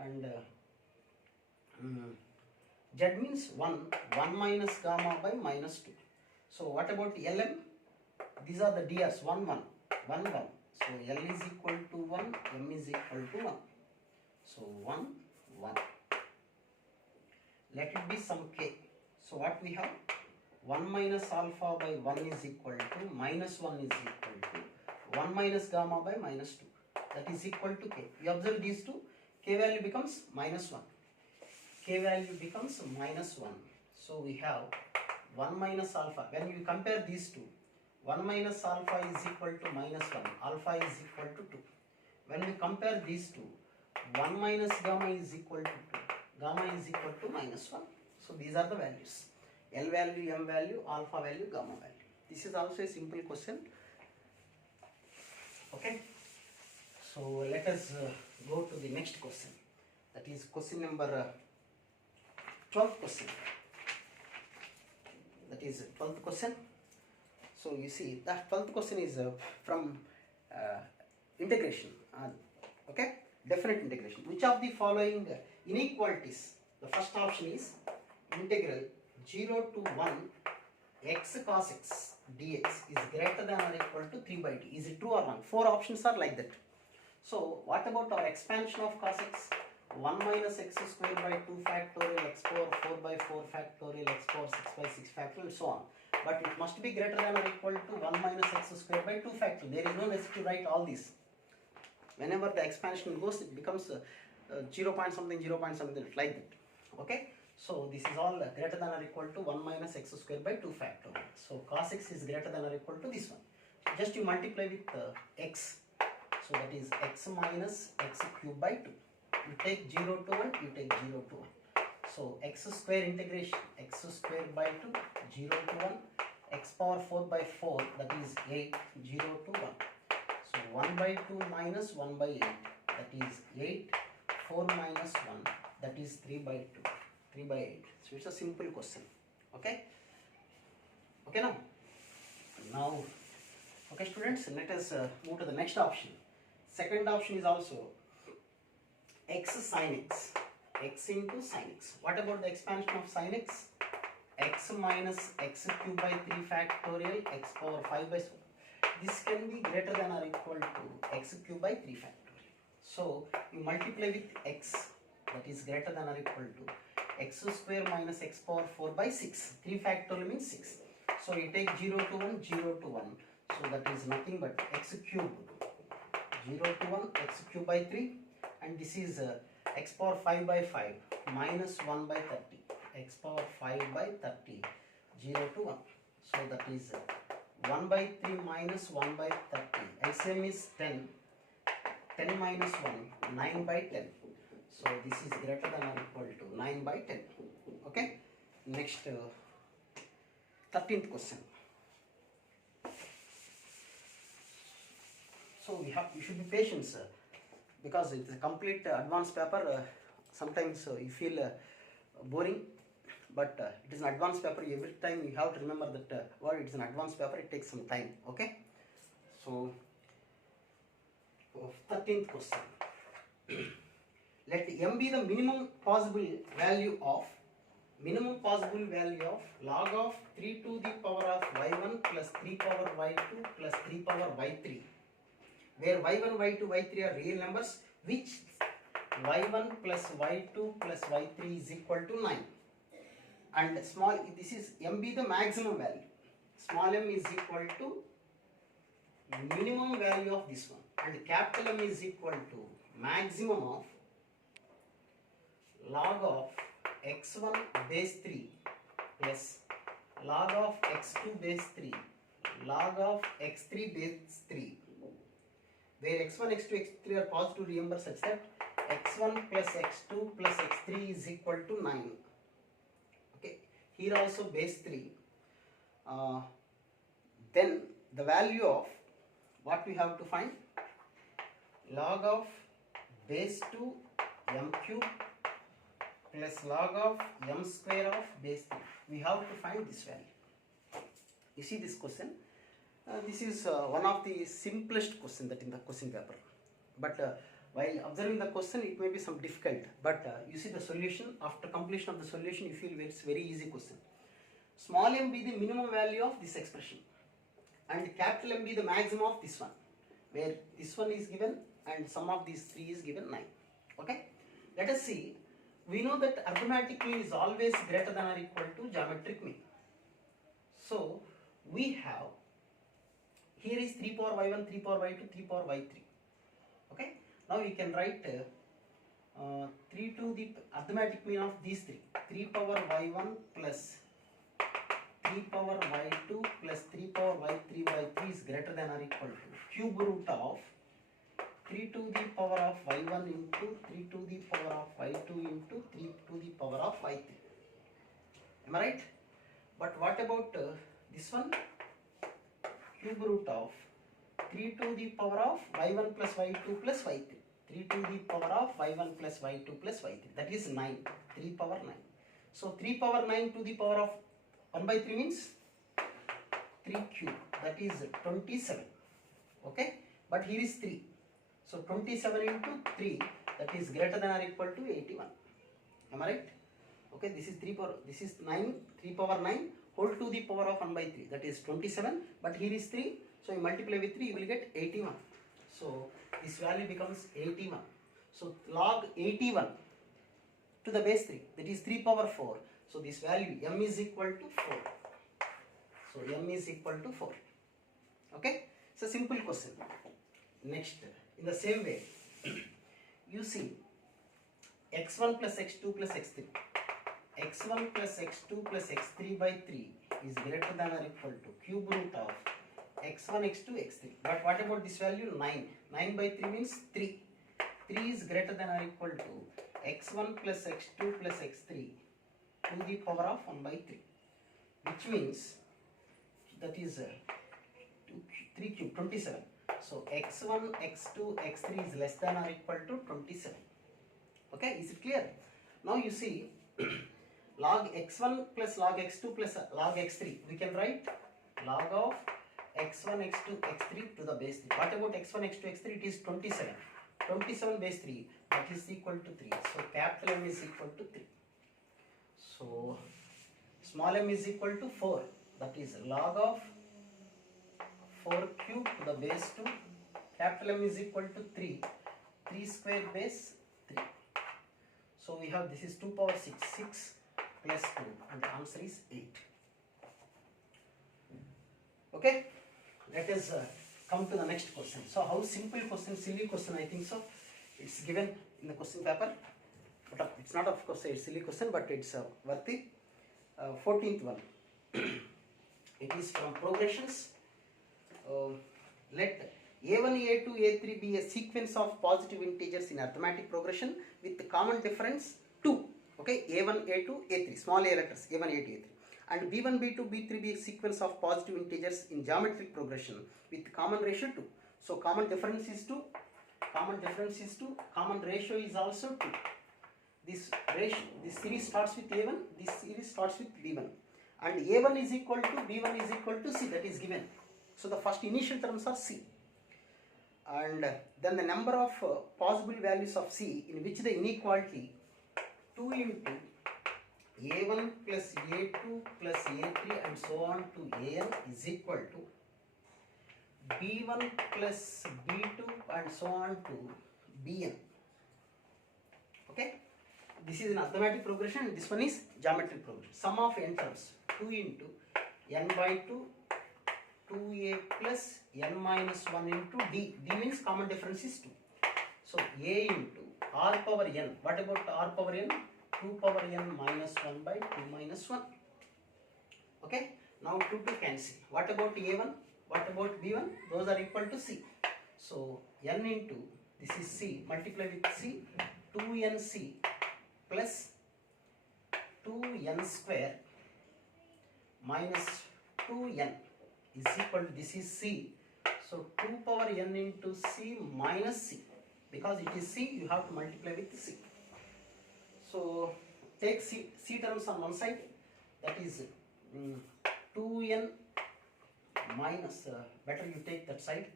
and z means 1 minus gamma by minus 2. So what about lm? These are the drs, 1, 1, 1, 1. So L is equal to 1, M is equal to 1. So 1, 1. Let it be some k. So what we have? 1 minus alpha by 1 is equal to minus 1 is equal to 1 minus gamma by minus 2. That is equal to k. You observe these two. K value becomes minus 1. K value becomes minus 1. So we have 1 minus alpha. When you compare these two, 1 minus alpha is equal to minus 1. Alpha is equal to 2. When we compare these two, 1 minus gamma is equal to 2. Gamma is equal to minus 1. So these are the values. L value, M value, alpha value, gamma value. This is also a simple question. Okay. So let us go to the next question. That is question number 12th question. That is 12th question. So you see that 12th question is from integration. Okay, definite integration. Which of the following inequalities? The first option is integral 0 to 1 x cos x dx is greater than or equal to 3 by t. Is it true or wrong? 4 options are like that. So what about our expansion of cos x? 1 minus x square by 2 factorial x power 4 by 4 factorial x power 6 by 6 factorial, so on. But it must be greater than or equal to 1 minus x square by 2 factorial. There is no necessity to write all these. Whenever the expansion goes, it becomes 0 point something, 0 point something, like that. Okay. So this is all greater than or equal to 1 minus x square by 2 factorial. So cos x is greater than or equal to this one. Just you multiply with x. So that is x minus x cube by 2. You take 0 to 1, you take 0 to 1. So x square integration, x square by 2, 0 to 1, x power 4 by 4, that is 8, 0 to 1. So 1 by 2 minus 1 by 8, that is 8, 4 minus 1, that is 3 by 2, 3 by 8. So it's a simple question. Okay? Okay now? Now, okay students, let us move to the next option. Second option is also x sin x, x into sin x. What about the expansion of sin x? X minus x cube by 3 factorial x power 5 by 7. This can be greater than or equal to x cube by 3 factorial. So you multiply with x, that is greater than or equal to x square minus x power 4 by 6. 3 factorial means 6. So you take 0 to 1, 0 to 1. So that is nothing but x cube. 0 to 1, x cube by 3. And this is x power 5 by 5 minus 1 by 30. X power 5 by 30, 0 to 1. So that is 1 by 3 minus 1 by 30. LCM is 10. 10 minus 1, 9 by 10. So this is greater than or equal to 9 by 10. Okay. Next, 13th question. So you should be patient, sir, because it's a complete advanced paper. Sometimes you feel boring, but it is an advanced paper. Every time you have to remember that word. It's an advanced paper. It takes some time. Okay. So 13th question. Let m be the minimum possible value of log of 3 to the power of y1 plus 3 power y2 plus 3 power y3, where y1, y2, y3 are real numbers, which y1 plus y2 plus y3 is equal to 9. And this is m be the maximum value. Small m is equal to minimum value of this one, and capital M is equal to maximum of log of x1 base 3 plus log of x2 base 3 log of x3 base 3, where x1, x2, x3 are positive real numbers such that x1 plus x2 plus x3 is equal to 9. Okay, here also base 3. Then the value of what we have to find? Log of base 2 m cube plus log of m square of base 3. We have to find this value. You see this question. This is one of the simplest question that in the question paper, but while observing the question it may be some difficult, but you see the solution. After completion of the solution you feel it's very easy question. Small m be the minimum value of this expression and capital M be the maximum of this one, where this one is given and sum of these three is given 9. Okay, let us see. We know that arithmetic mean is always greater than or equal to geometric mean. So we have here is 3 power y1, 3 power y2, 3 power y3. Okay, now we can write 3 to the arithmetic mean of these three. 3 power y1 plus 3 power y2 plus 3 power y3 by 3 is greater than or equal to cube root of 3 to the power of y1 into 3 to the power of y2 into 3 to the power of y3. Am I right? But what about this one? Cube root of 3 to the power of y1 plus y2 plus y3. 3 to the power of y1 plus y2 plus y3. That is 9. 3 power 9. So 3 power 9 to the power of 1 by 3 means 3 cube. That is 27. Okay. But here is 3. So 27 into 3, that is greater than or equal to 81. Am I right? Okay. This is 3 power. This is 9. 3 power 9 whole to the power of 1 by 3. That is 27. But here is 3. So you multiply with 3, you will get 81. So this value becomes 81. So log 81 to the base 3, that is 3 power 4. So this value m is equal to 4. So m is equal to 4. Okay. It's a simple question. Next, in the same way, you see x1 plus x2 plus x3. x1 plus x2 plus x3 by 3 is greater than or equal to cube root of x1, x2, x3. But what about this value? 9. 9 by 3 means 3. 3 is greater than or equal to x1 plus x2 plus x3 to the power of 1 by 3. Which means that is 3 cube, 27. So x1, x2, x3 is less than or equal to 27. Okay, is it clear? Now you see log x1 plus log x2 plus log x3. We can write log of x1, x2, x3 to the base 3. What about x1, x2, x3? It is 27. 27 base 3, that is equal to 3. So capital M is equal to 3. So small m is equal to 4. That is log of 4 cube to the base 2. Capital M is equal to 3. 3 square base 3. So we have this is 2 power 6. 6 plus 2 and the answer is 8. Okay. Let us come to the next question. So how simple question, silly question, I think so. It's given in the question paper. But it's not of course a silly question, but it's worthy. 14th one. It is from progressions. Let a1, a2, a3 be a sequence of positive integers in arithmetic progression with the common difference 2. Okay, a1, a2, a3, small a letters, a1, a2, a3. And b1, b2, b3 be a sequence of positive integers in geometric progression with common ratio 2. So common difference is 2, common difference is 2, common ratio is also 2. This ratio, this series starts with a1, this series starts with b1. And a1 is equal to b1 is equal to c, that is given. So the first initial terms are c. And then the number of possible values of c in which the inequality 2 into a1 plus a2 plus a3 and so on to an is equal to b1 plus b2 and so on to bn. Okay, this is an arithmetic progression and this one is geometric progression. Sum of n terms 2 into n by 2 2a plus n minus 1 into d. D means common difference is 2. So a into r power n. What about r power n? 2 power n minus 1 by 2 minus 1. Okay. Now 2 to cancel. What about a1? What about b1? Those are equal to c. So n into this is c. Multiply with c. 2nc plus 2n square minus 2n is equal to this is c. So 2 power n into c minus c. Because it is c, you have to multiply with c. So take c terms on one side, that is 2n minus, better you take that side.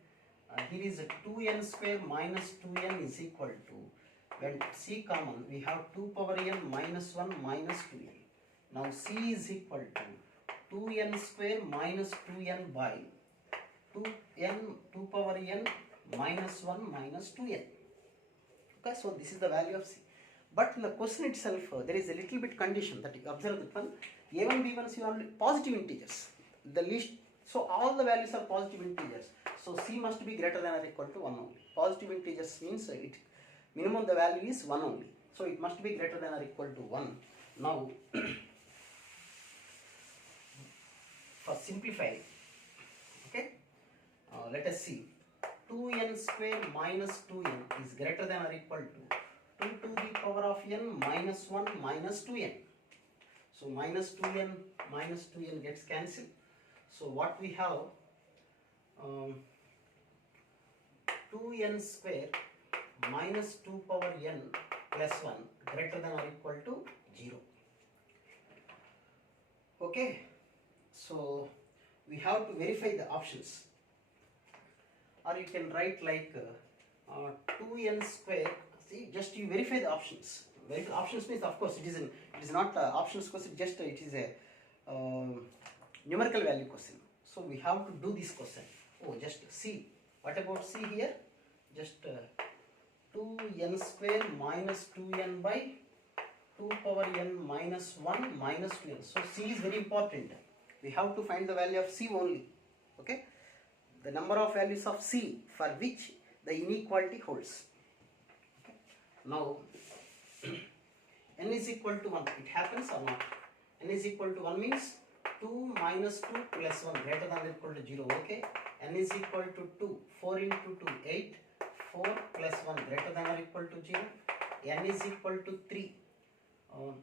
Here is a 2n square minus 2n is equal to, when c common, we have 2 power n minus 1 minus 2n. Now c is equal to 2n square minus 2n by 2 power n minus 1 minus 2n. Okay, so this is the value of c. But in the question itself, there is a little bit condition that you observe that one, a1, b1, c only positive integers. The least, so all the values are positive integers. So c must be greater than or equal to 1 only. Positive integers means it minimum the value is 1 only. So it must be greater than or equal to 1. Now for simplifying, okay, let us see. 2n square minus 2n is greater than or equal to 2 to the power of n minus 1 minus 2n. So minus 2n gets cancelled. So what we have, 2n square minus 2 power n plus 1 greater than or equal to 0. Okay, so we have to verify the options, or you can write like 2n square. See, just you verify the options. Verify options means, of course, it is not options question. Just it is a numerical value question. So we have to do this question. Oh, just see. What about c here? Just 2n square minus 2n by 2 power n minus 1 minus 2n. So c is very important. We have to find the value of c only. Okay, the number of values of c for which the inequality holds. Okay. Now n is equal to 1. It happens or not? N is equal to 1 means 2 minus 2 plus 1 greater than or equal to 0. Okay. N is equal to 2. 4 into 2, 8. 4 plus 1 greater than or equal to 0. N is equal to 3.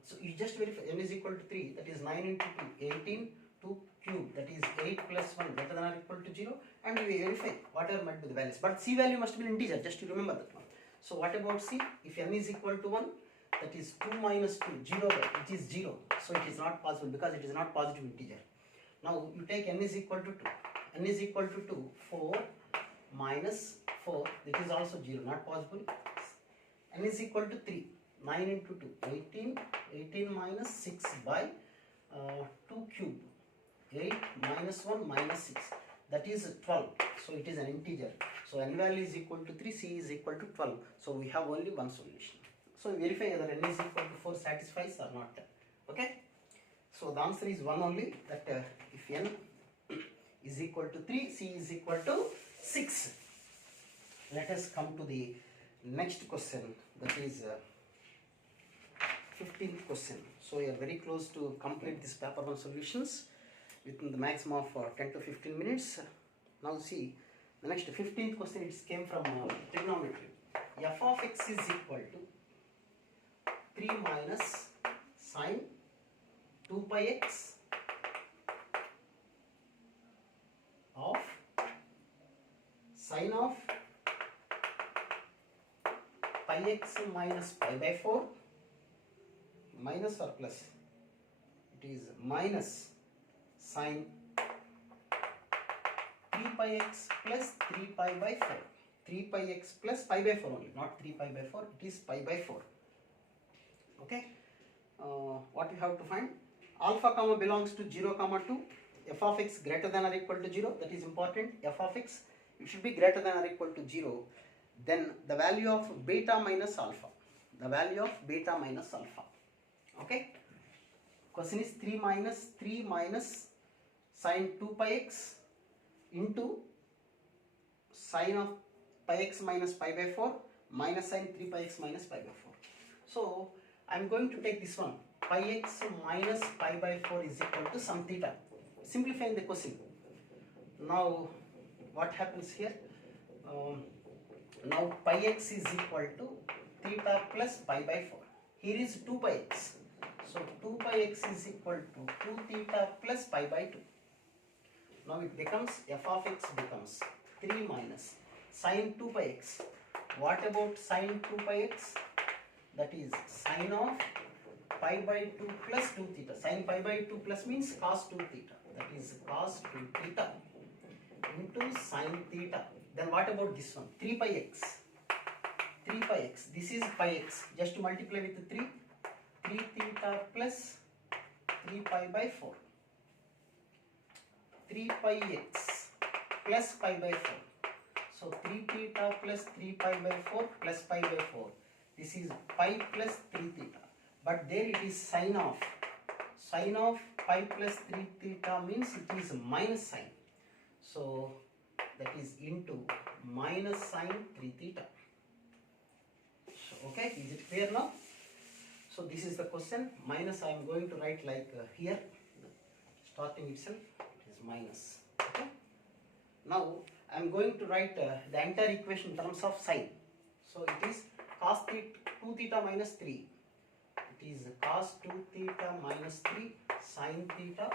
So you just verify. N is equal to 3. That is 9 into 2, 18. 2 cube. That is 8 plus 1 greater than or equal to 0. And we verify whatever might be the values. But c value must be an integer. Just to remember that one. So what about c? If n is equal to 1, that is 2 minus 2, 0, it is 0. So it is not possible because it is not positive integer. Now you take n is equal to 2. N is equal to 2. 4 minus 4, that is also 0, not possible. N is equal to 3. 9 into 2, 18. 18 minus 6 by 2 cube. 8 minus 1 minus 6. That is 12. So it is an integer. So n value is equal to 3, c is equal to 12. So we have only one solution. So we verify whether n is equal to 4 satisfies or not. Okay. So the answer is 1 only, that if n is equal to 3, c is equal to 6. Let us come to the next question, that is 15th question. So we are very close to complete this paper 1 solutions within the maximum of 10 to 15 minutes. Now see, the next 15th question, it came from trigonometry. F of x is equal to 3 minus sine 2 pi x of sine of pi x minus pi by 4, minus or plus, it is minus sine 3 pi x plus 3 pi by 4. 3 pi x plus pi by 4 only, not 3 pi by 4, it is pi by 4. Okay. What we have to find? Alpha comma belongs to 0 comma 2. F of x greater than or equal to 0, that is important. F of x, it should be greater than or equal to 0. Then the value of beta minus alpha. The value of beta minus alpha. Okay. Question is 3 minus sine 2 pi x into sine of pi x minus pi by 4 minus sine 3 pi x minus pi by 4. So I am going to take this one. Pi x minus pi by 4 is equal to some theta. Simplifying the question. Now what happens here? Now pi x is equal to theta plus pi by 4. Here is 2 pi x. So 2 pi x is equal to 2 theta plus pi by 2. Now it becomes, f of x becomes 3 minus sine 2 pi x. What about sine 2 pi x? That is sine of pi by 2 plus 2 theta. Sine pi by 2 plus means cos 2 theta. That is cos 2 theta. into sine theta. Then what about this one? 3 pi x. 3 pi x. This is pi x. Just multiply with 3. 3 theta plus 3 pi by 4. 3 pi x plus pi by 4. So 3 theta plus 3 pi by 4 plus pi by 4. This is pi plus 3 theta. But there it is sine of. Sine of pi plus 3 theta means it is minus sine. So that is into minus sine 3 theta. So, okay, is it clear now? So this is the question. Minus I am going to write like here. Starting itself it is minus. Okay. Now I am going to write the entire equation in terms of sine. So it is cos 2 theta minus 3. It is cos 2 theta minus 3 sine 3 theta.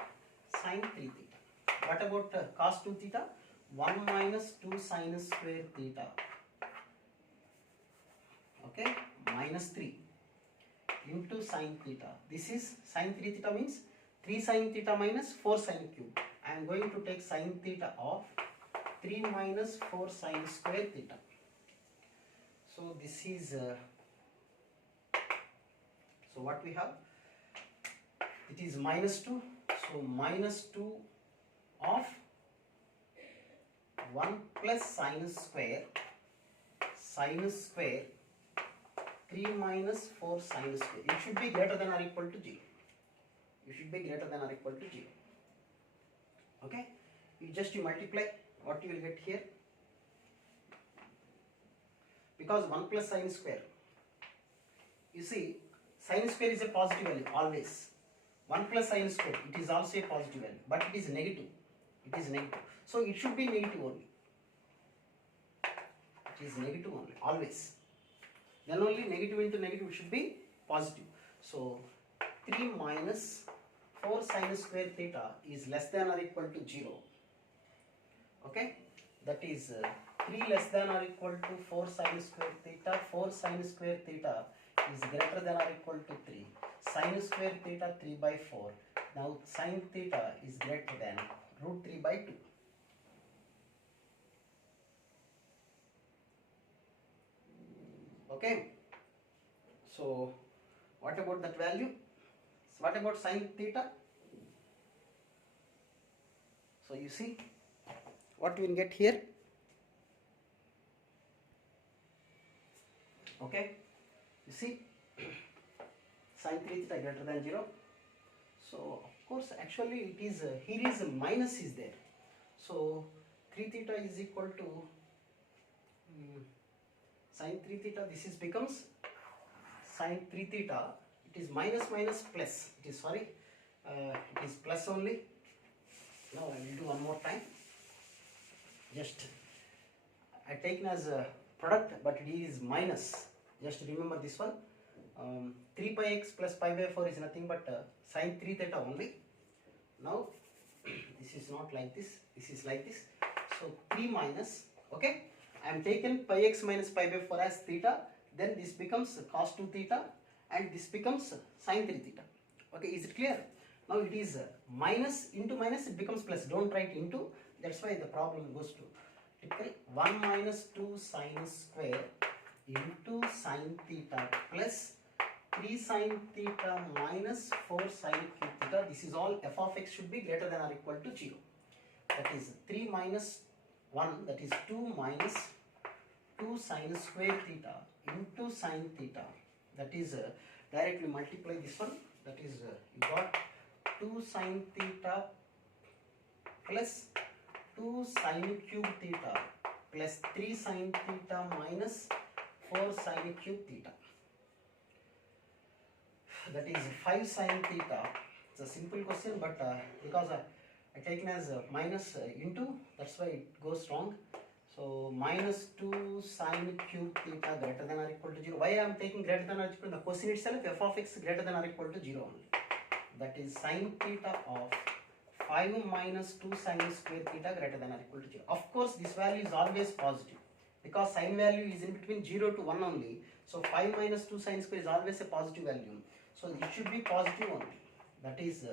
What about cos 2 theta? 1 minus 2 sine square theta. Okay, minus 3 into sine theta. This is sine 3 theta means 3 sine theta minus 4 sine cube. I am going to take sine theta of 3 minus 4 sine square theta. So this is so what we have? It is minus 2. So minus 2 of 1 plus sine square 3 minus 4 sine square. It should be greater than or equal to 0. It should be greater than or equal to 0. Okay? You multiply, what you will get here? Because 1 plus sine square. You see, sine square is a positive value always. 1 plus sine square, it is also a positive value, but it is negative. It is negative. So it should be negative only. It is negative only, always. Then only negative into negative should be positive. So 3 minus 4 sine square theta is less than or equal to 0. Okay? That is 3 less than or equal to 4 sine square theta. 4 sine square theta is greater than or equal to 3. Sine square theta 3 by 4. Now sine theta is greater than root 3 by 2. Okay. So what about that value? So what about sine theta? So you see what we will get here. Okay. You see sine 3 theta greater than 0. So of course actually it is here is a minus is there. So 3 theta is equal to sine 3 theta. This is becomes sine 3 theta. It is minus minus plus. It is sorry. It is plus only. Now I will do one more time. Just I taken as a product, but it is minus. Just remember this one. 3 pi x plus pi by 4 is nothing but sine 3 theta only. Now this is not like this. This is like this. So 3 minus. Okay. I am taken pi x minus pi by 4 as theta. Then this becomes cos 2 theta, and this becomes sine 3 theta. Okay, is it clear? Now it is minus into minus, it becomes plus. Don't write into. That's why the problem goes to typical 1 minus 2 sine square into sine theta plus 3 sine theta minus 4 sine cube theta. This is all f of x should be greater than or equal to 0. That is 3 minus 1, that is 2 minus 2 sine square theta into sine theta. That is directly multiply this one. That is you got 2 sine theta plus 2 sine cube theta plus 3 sine theta minus 4 sine cube theta. That is 5 sine theta. It's a simple question, but because I taken as minus into, that's why it goes wrong. So minus 2 sine cube theta greater than or equal to 0. Why I am taking greater than or equal to the question itself? F of x greater than or equal to 0 only. That is sine theta of 5 minus 2 sine square theta greater than or equal to 0. Of course, this value is always positive because sine value is in between 0 to 1 only. So 5 minus 2 sine square is always a positive value. So it should be positive only. That is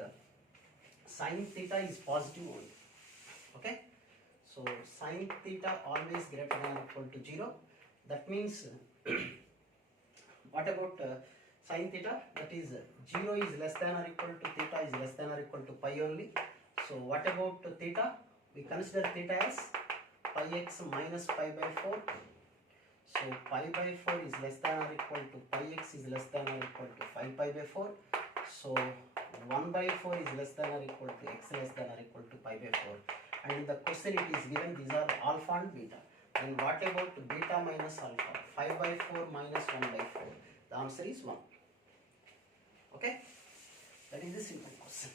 sine theta is positive only. Okay. So sin theta always greater than or equal to 0. That means what about sin theta? That is 0 is less than or equal to theta is less than or equal to pi only. So what about theta? We consider theta as pi x minus pi by 4. So pi by 4 is less than or equal to pi x is less than or equal to 5 pi by 4. So 1 by 4 is less than or equal to x less than or equal to pi by 4. And in the question it is given these are alpha and beta. And what about beta minus alpha? 5 by 4 minus 1 by 4. The answer is 1. Okay? That is the simple question.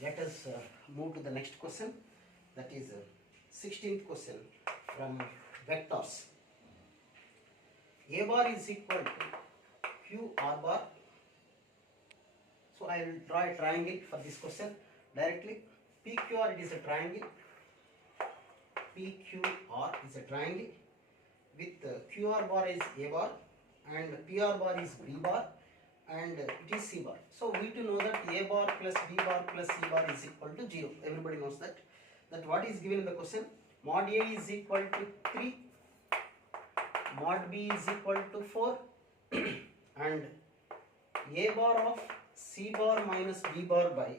Let us move to the next question. That is 16th question from vectors. A bar is equal to Q R bar. So I will draw a triangle for this question directly. PQR it is a triangle. PQR is a triangle with QR bar is A bar and PR bar is B bar and it is C bar. So we need to know that A bar plus B bar plus C bar is equal to 0. Everybody knows that. That what is given in the question? Mod A is equal to 3, mod B is equal to 4 and A bar of C bar minus B bar by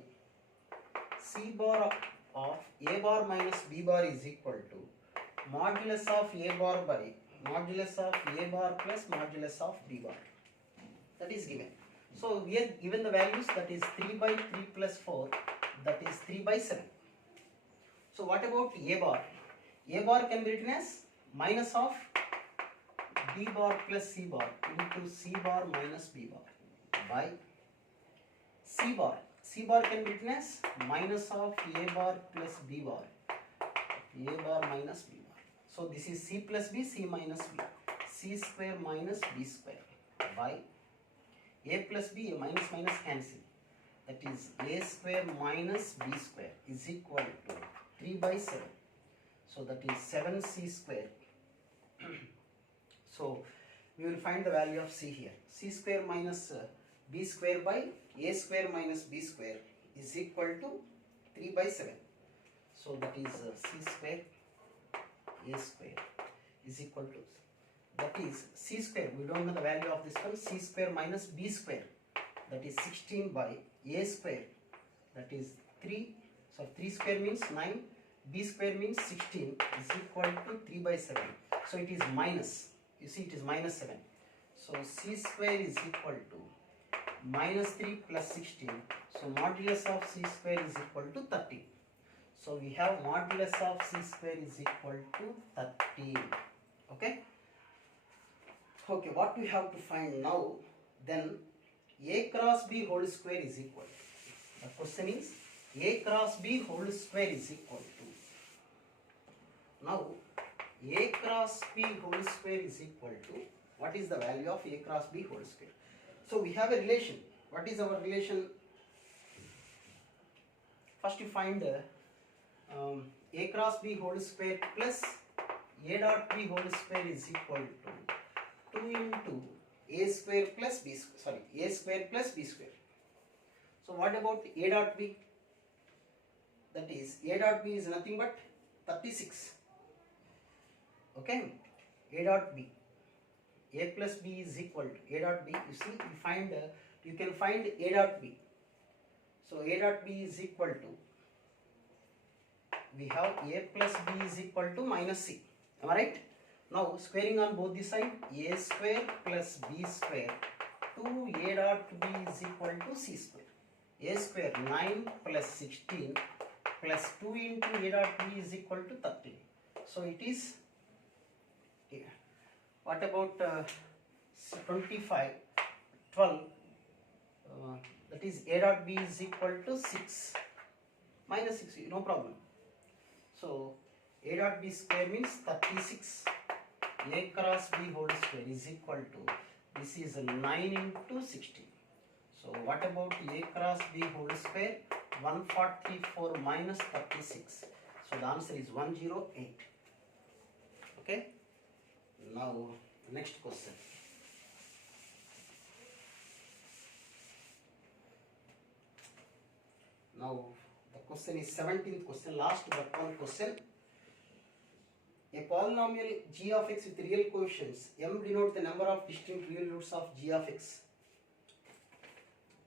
C bar of A bar minus B bar is equal to modulus of A bar by modulus of A bar plus modulus of B bar. That is given. So we are given the values, that is 3 by 3 plus 4, that is 3 by 7. So what about A bar? A bar can be written as minus of B bar plus C bar into C bar minus B bar by C bar. C bar can be written as minus of A bar plus B bar. A bar minus B bar. So this is C plus B, C minus B. C square minus B square by A plus B, A minus minus cancel. That is A square minus B square is equal to 3 by 7. So that is 7C square. So we will find the value of C here. C square minus B square by A square minus B square is equal to 3 by 7. So that is C square A square is equal to, that is C square, we don't know the value of this one, C square minus B square, that is 16 by A square, that is 3, so 3 square means 9, B square means 16 is equal to 3 by 7. So it is minus, you see it is minus 7. So C square is equal to minus 3 plus 16. So modulus of C square is equal to 13. So we have modulus of C square is equal to 13. Okay. Okay, what we have to find now, then A cross B whole square is equal to, the question is A cross B whole square is equal to, now A cross B whole square is equal to, what is the value of A cross B whole square? So we have a relation. What is our relation? First you find A cross B whole square plus A dot B whole square is equal to 2 into A square plus B square, sorry, A square plus B square. So what about A dot B? That is, A dot B is nothing but 36. Okay, A dot B. A plus B is equal to A dot B. You see, you find you can find A dot B. So A dot B is equal to, we have A plus B is equal to minus C. Am I right? Now squaring on both the side, A square plus B square to A dot B is equal to C square. A square 9 plus 16 plus 2 into A dot B is equal to 13. So it is, what about 25, 12, that is A dot B is equal to 6, minus 6, no problem. So A dot B square means 36, A cross B whole square is equal to, this is 9 into 16. So what about A cross B whole square? 144 minus 36. So the answer is 108. Okay. Now next question. Now the question is 17th question, last but one question. polynomial g of x with real coefficients, m denote the number of distinct real roots of g of x.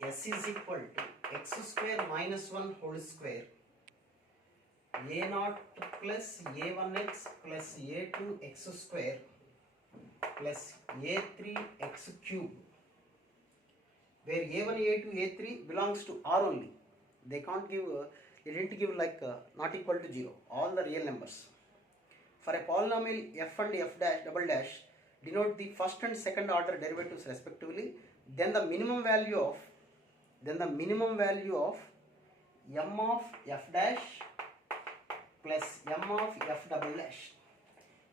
S is equal to x square minus 1 whole square a0 plus a1x plus a2x square plus a3x cube, where a1, a2, a3 belongs to R only. They can't give, they didn't give like not equal to 0, all the real numbers. For a polynomial f and f dash double dash denote the first and second order derivatives respectively, then the minimum value of m of f dash plus m of f double dash,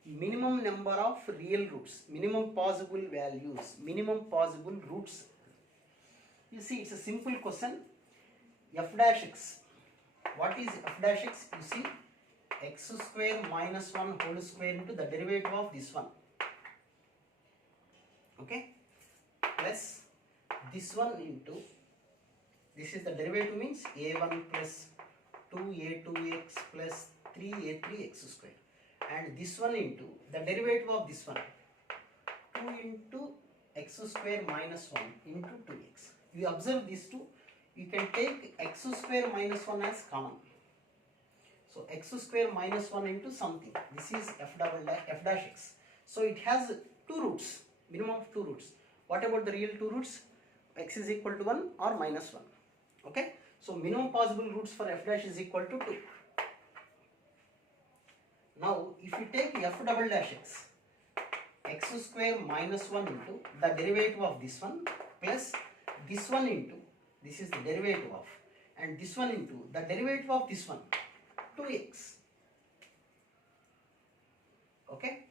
minimum number of real roots, minimum possible values, minimum possible roots. You see, it's a simple question. F dash x, what is f dash x? You see, x square minus 1 whole square into the derivative of this one, okay, plus this one into, this is the derivative, means a1 plus 2a2x plus 3a3x square, and this one into the derivative of this one, 2 into x square minus 1 into 2x. You observe these two, you can take x square minus 1 as common. So x square minus 1 into something, this is f dash x. So it has two roots, minimum of two roots. What about the real two roots? X is equal to 1 or minus 1. Okay, so minimum possible roots for f dash is equal to 2. Now if you take f double dash x square minus 1 into the derivative of this one plus this one into, this is the derivative of, and this one into the derivative of this one, 2x. Okay,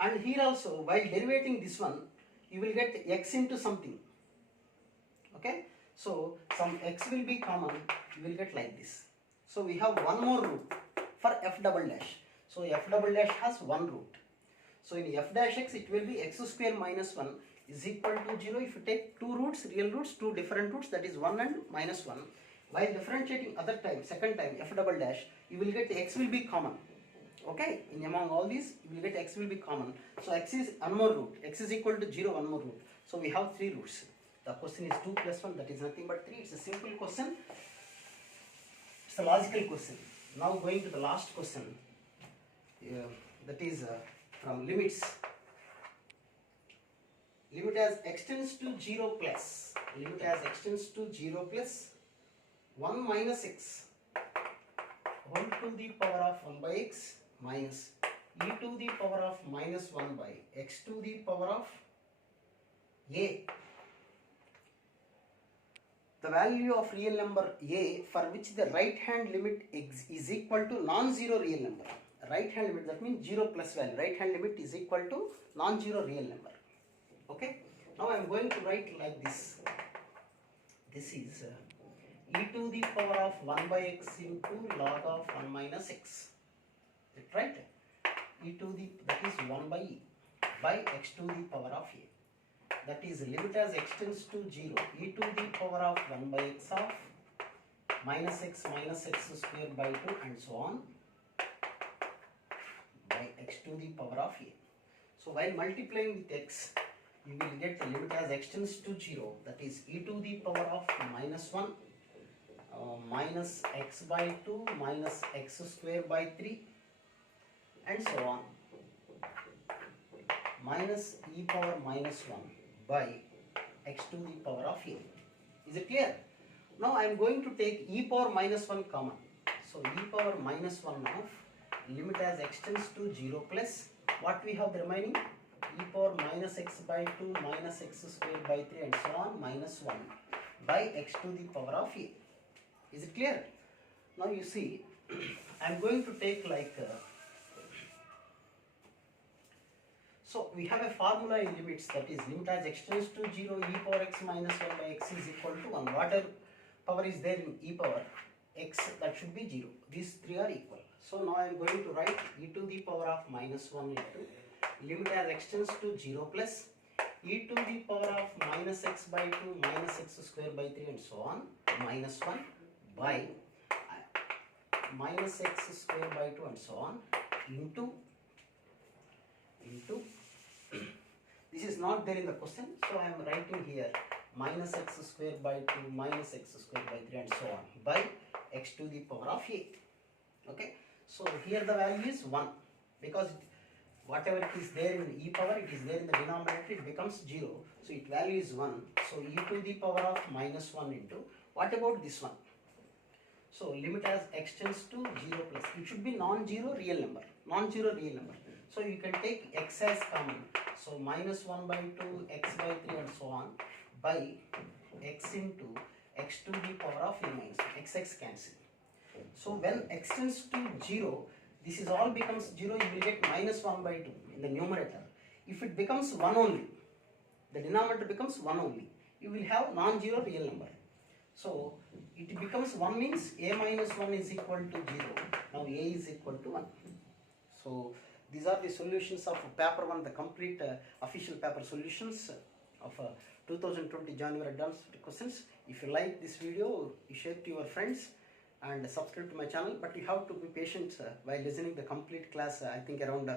and here also while derivating this one you will get x into something. Okay, so some x will be common, you will get like this. So we have one more root for f double dash. So f double dash has one root. So in f dash x it will be x square minus 1 is equal to 0 if you take two roots, real roots, two different roots, that is 1 and minus 1. While differentiating other time, second time f double dash, you will get x will be common. Okay, in among all these you will get x will be common. So x is one more root, x is equal to 0, one more root. So we have three roots. The question is 2 plus 1, that is nothing but 3. It's a simple question. It's a logical question. Now going to the last question, that is from limits. Limit as x tends to 0 plus, limit as x tends to 0 plus 1 minus x whole to the power of 1 by x minus e to the power of minus 1 by x to the power of a. The value of real number a for which the right hand limit is equal to non-zero real number. Right hand limit, that means 0 plus value. Right hand limit is equal to non-zero real number. Okay. Now I am going to write like this. This is e to the power of 1 by x into log of 1 minus x. Is it right? E to the, that is 1 by e by x to the power of a. That is limit as x tends to 0, e to the power of 1 by x of minus x square by 2 and so on by x to the power of a. So while multiplying with x, you will get the limit as x tends to 0, that is e to the power of minus 1 minus x by 2 minus x square by 3 and so on minus e power minus 1 by x to the power of a. Is it clear? Now I am going to take e power minus 1 common. So e power minus 1 of limit as x tends to 0 plus what we have the remaining, e power minus x by 2 minus x square by 3 and so on minus 1 by x to the power of a. Is it clear? Now you see, I am going to take like so we have a formula in limits, that is limit as x tends to 0, e power x minus 1 by x is equal to 1. Whatever power is there in e power x, that should be 0. These three are equal. So now I am going to write e to the power of minus 1 into limit as x tends to 0 plus e to the power of minus x by 2 minus x square by 3 and so on minus 1 by minus x square by 2 and so on into this is not there in the question, so I am writing here minus x square by 2 minus x square by 3 and so on by x to the power of a. Okay, so here the value is 1 because whatever it is there in the e power, it is there in the denominator, it becomes 0. So its value is 1. So e to the power of minus 1 into, what about this one? So limit as x tends to 0 plus, it should be non-zero real number, non-zero real number. So you can take x as common. So minus 1 by 2, x by 3 and so on by x into x to the power of a minus 1, x cancel. So when x tends to 0, this is all becomes 0, you will get minus 1 by 2 in the numerator. If it becomes 1 only, the denominator becomes 1 only, you will have non-zero real number. So it becomes 1 means a minus 1 is equal to 0. Now a is equal to 1. So these are the solutions of paper 1, the complete official paper solutions of 2020 January advanced questions. If you like this video, you share to your friends and subscribe to my channel, but you have to be patient while listening the complete class. I think around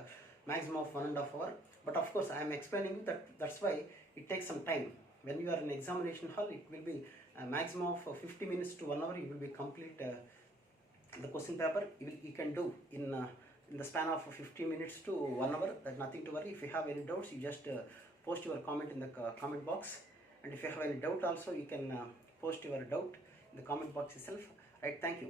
maximum of 1.5 hours. But of course I am explaining that, that's why it takes some time. When you are in examination hall, it will be a maximum of 50 minutes to 1 hour. You will be complete the question paper. You can do in the span of 50 minutes to 1 hour. That's nothing to worry. If you have any doubts, you just post your comment in the comment box. And if you have any doubt also, you can post your doubt in the comment box itself. Right, thank you.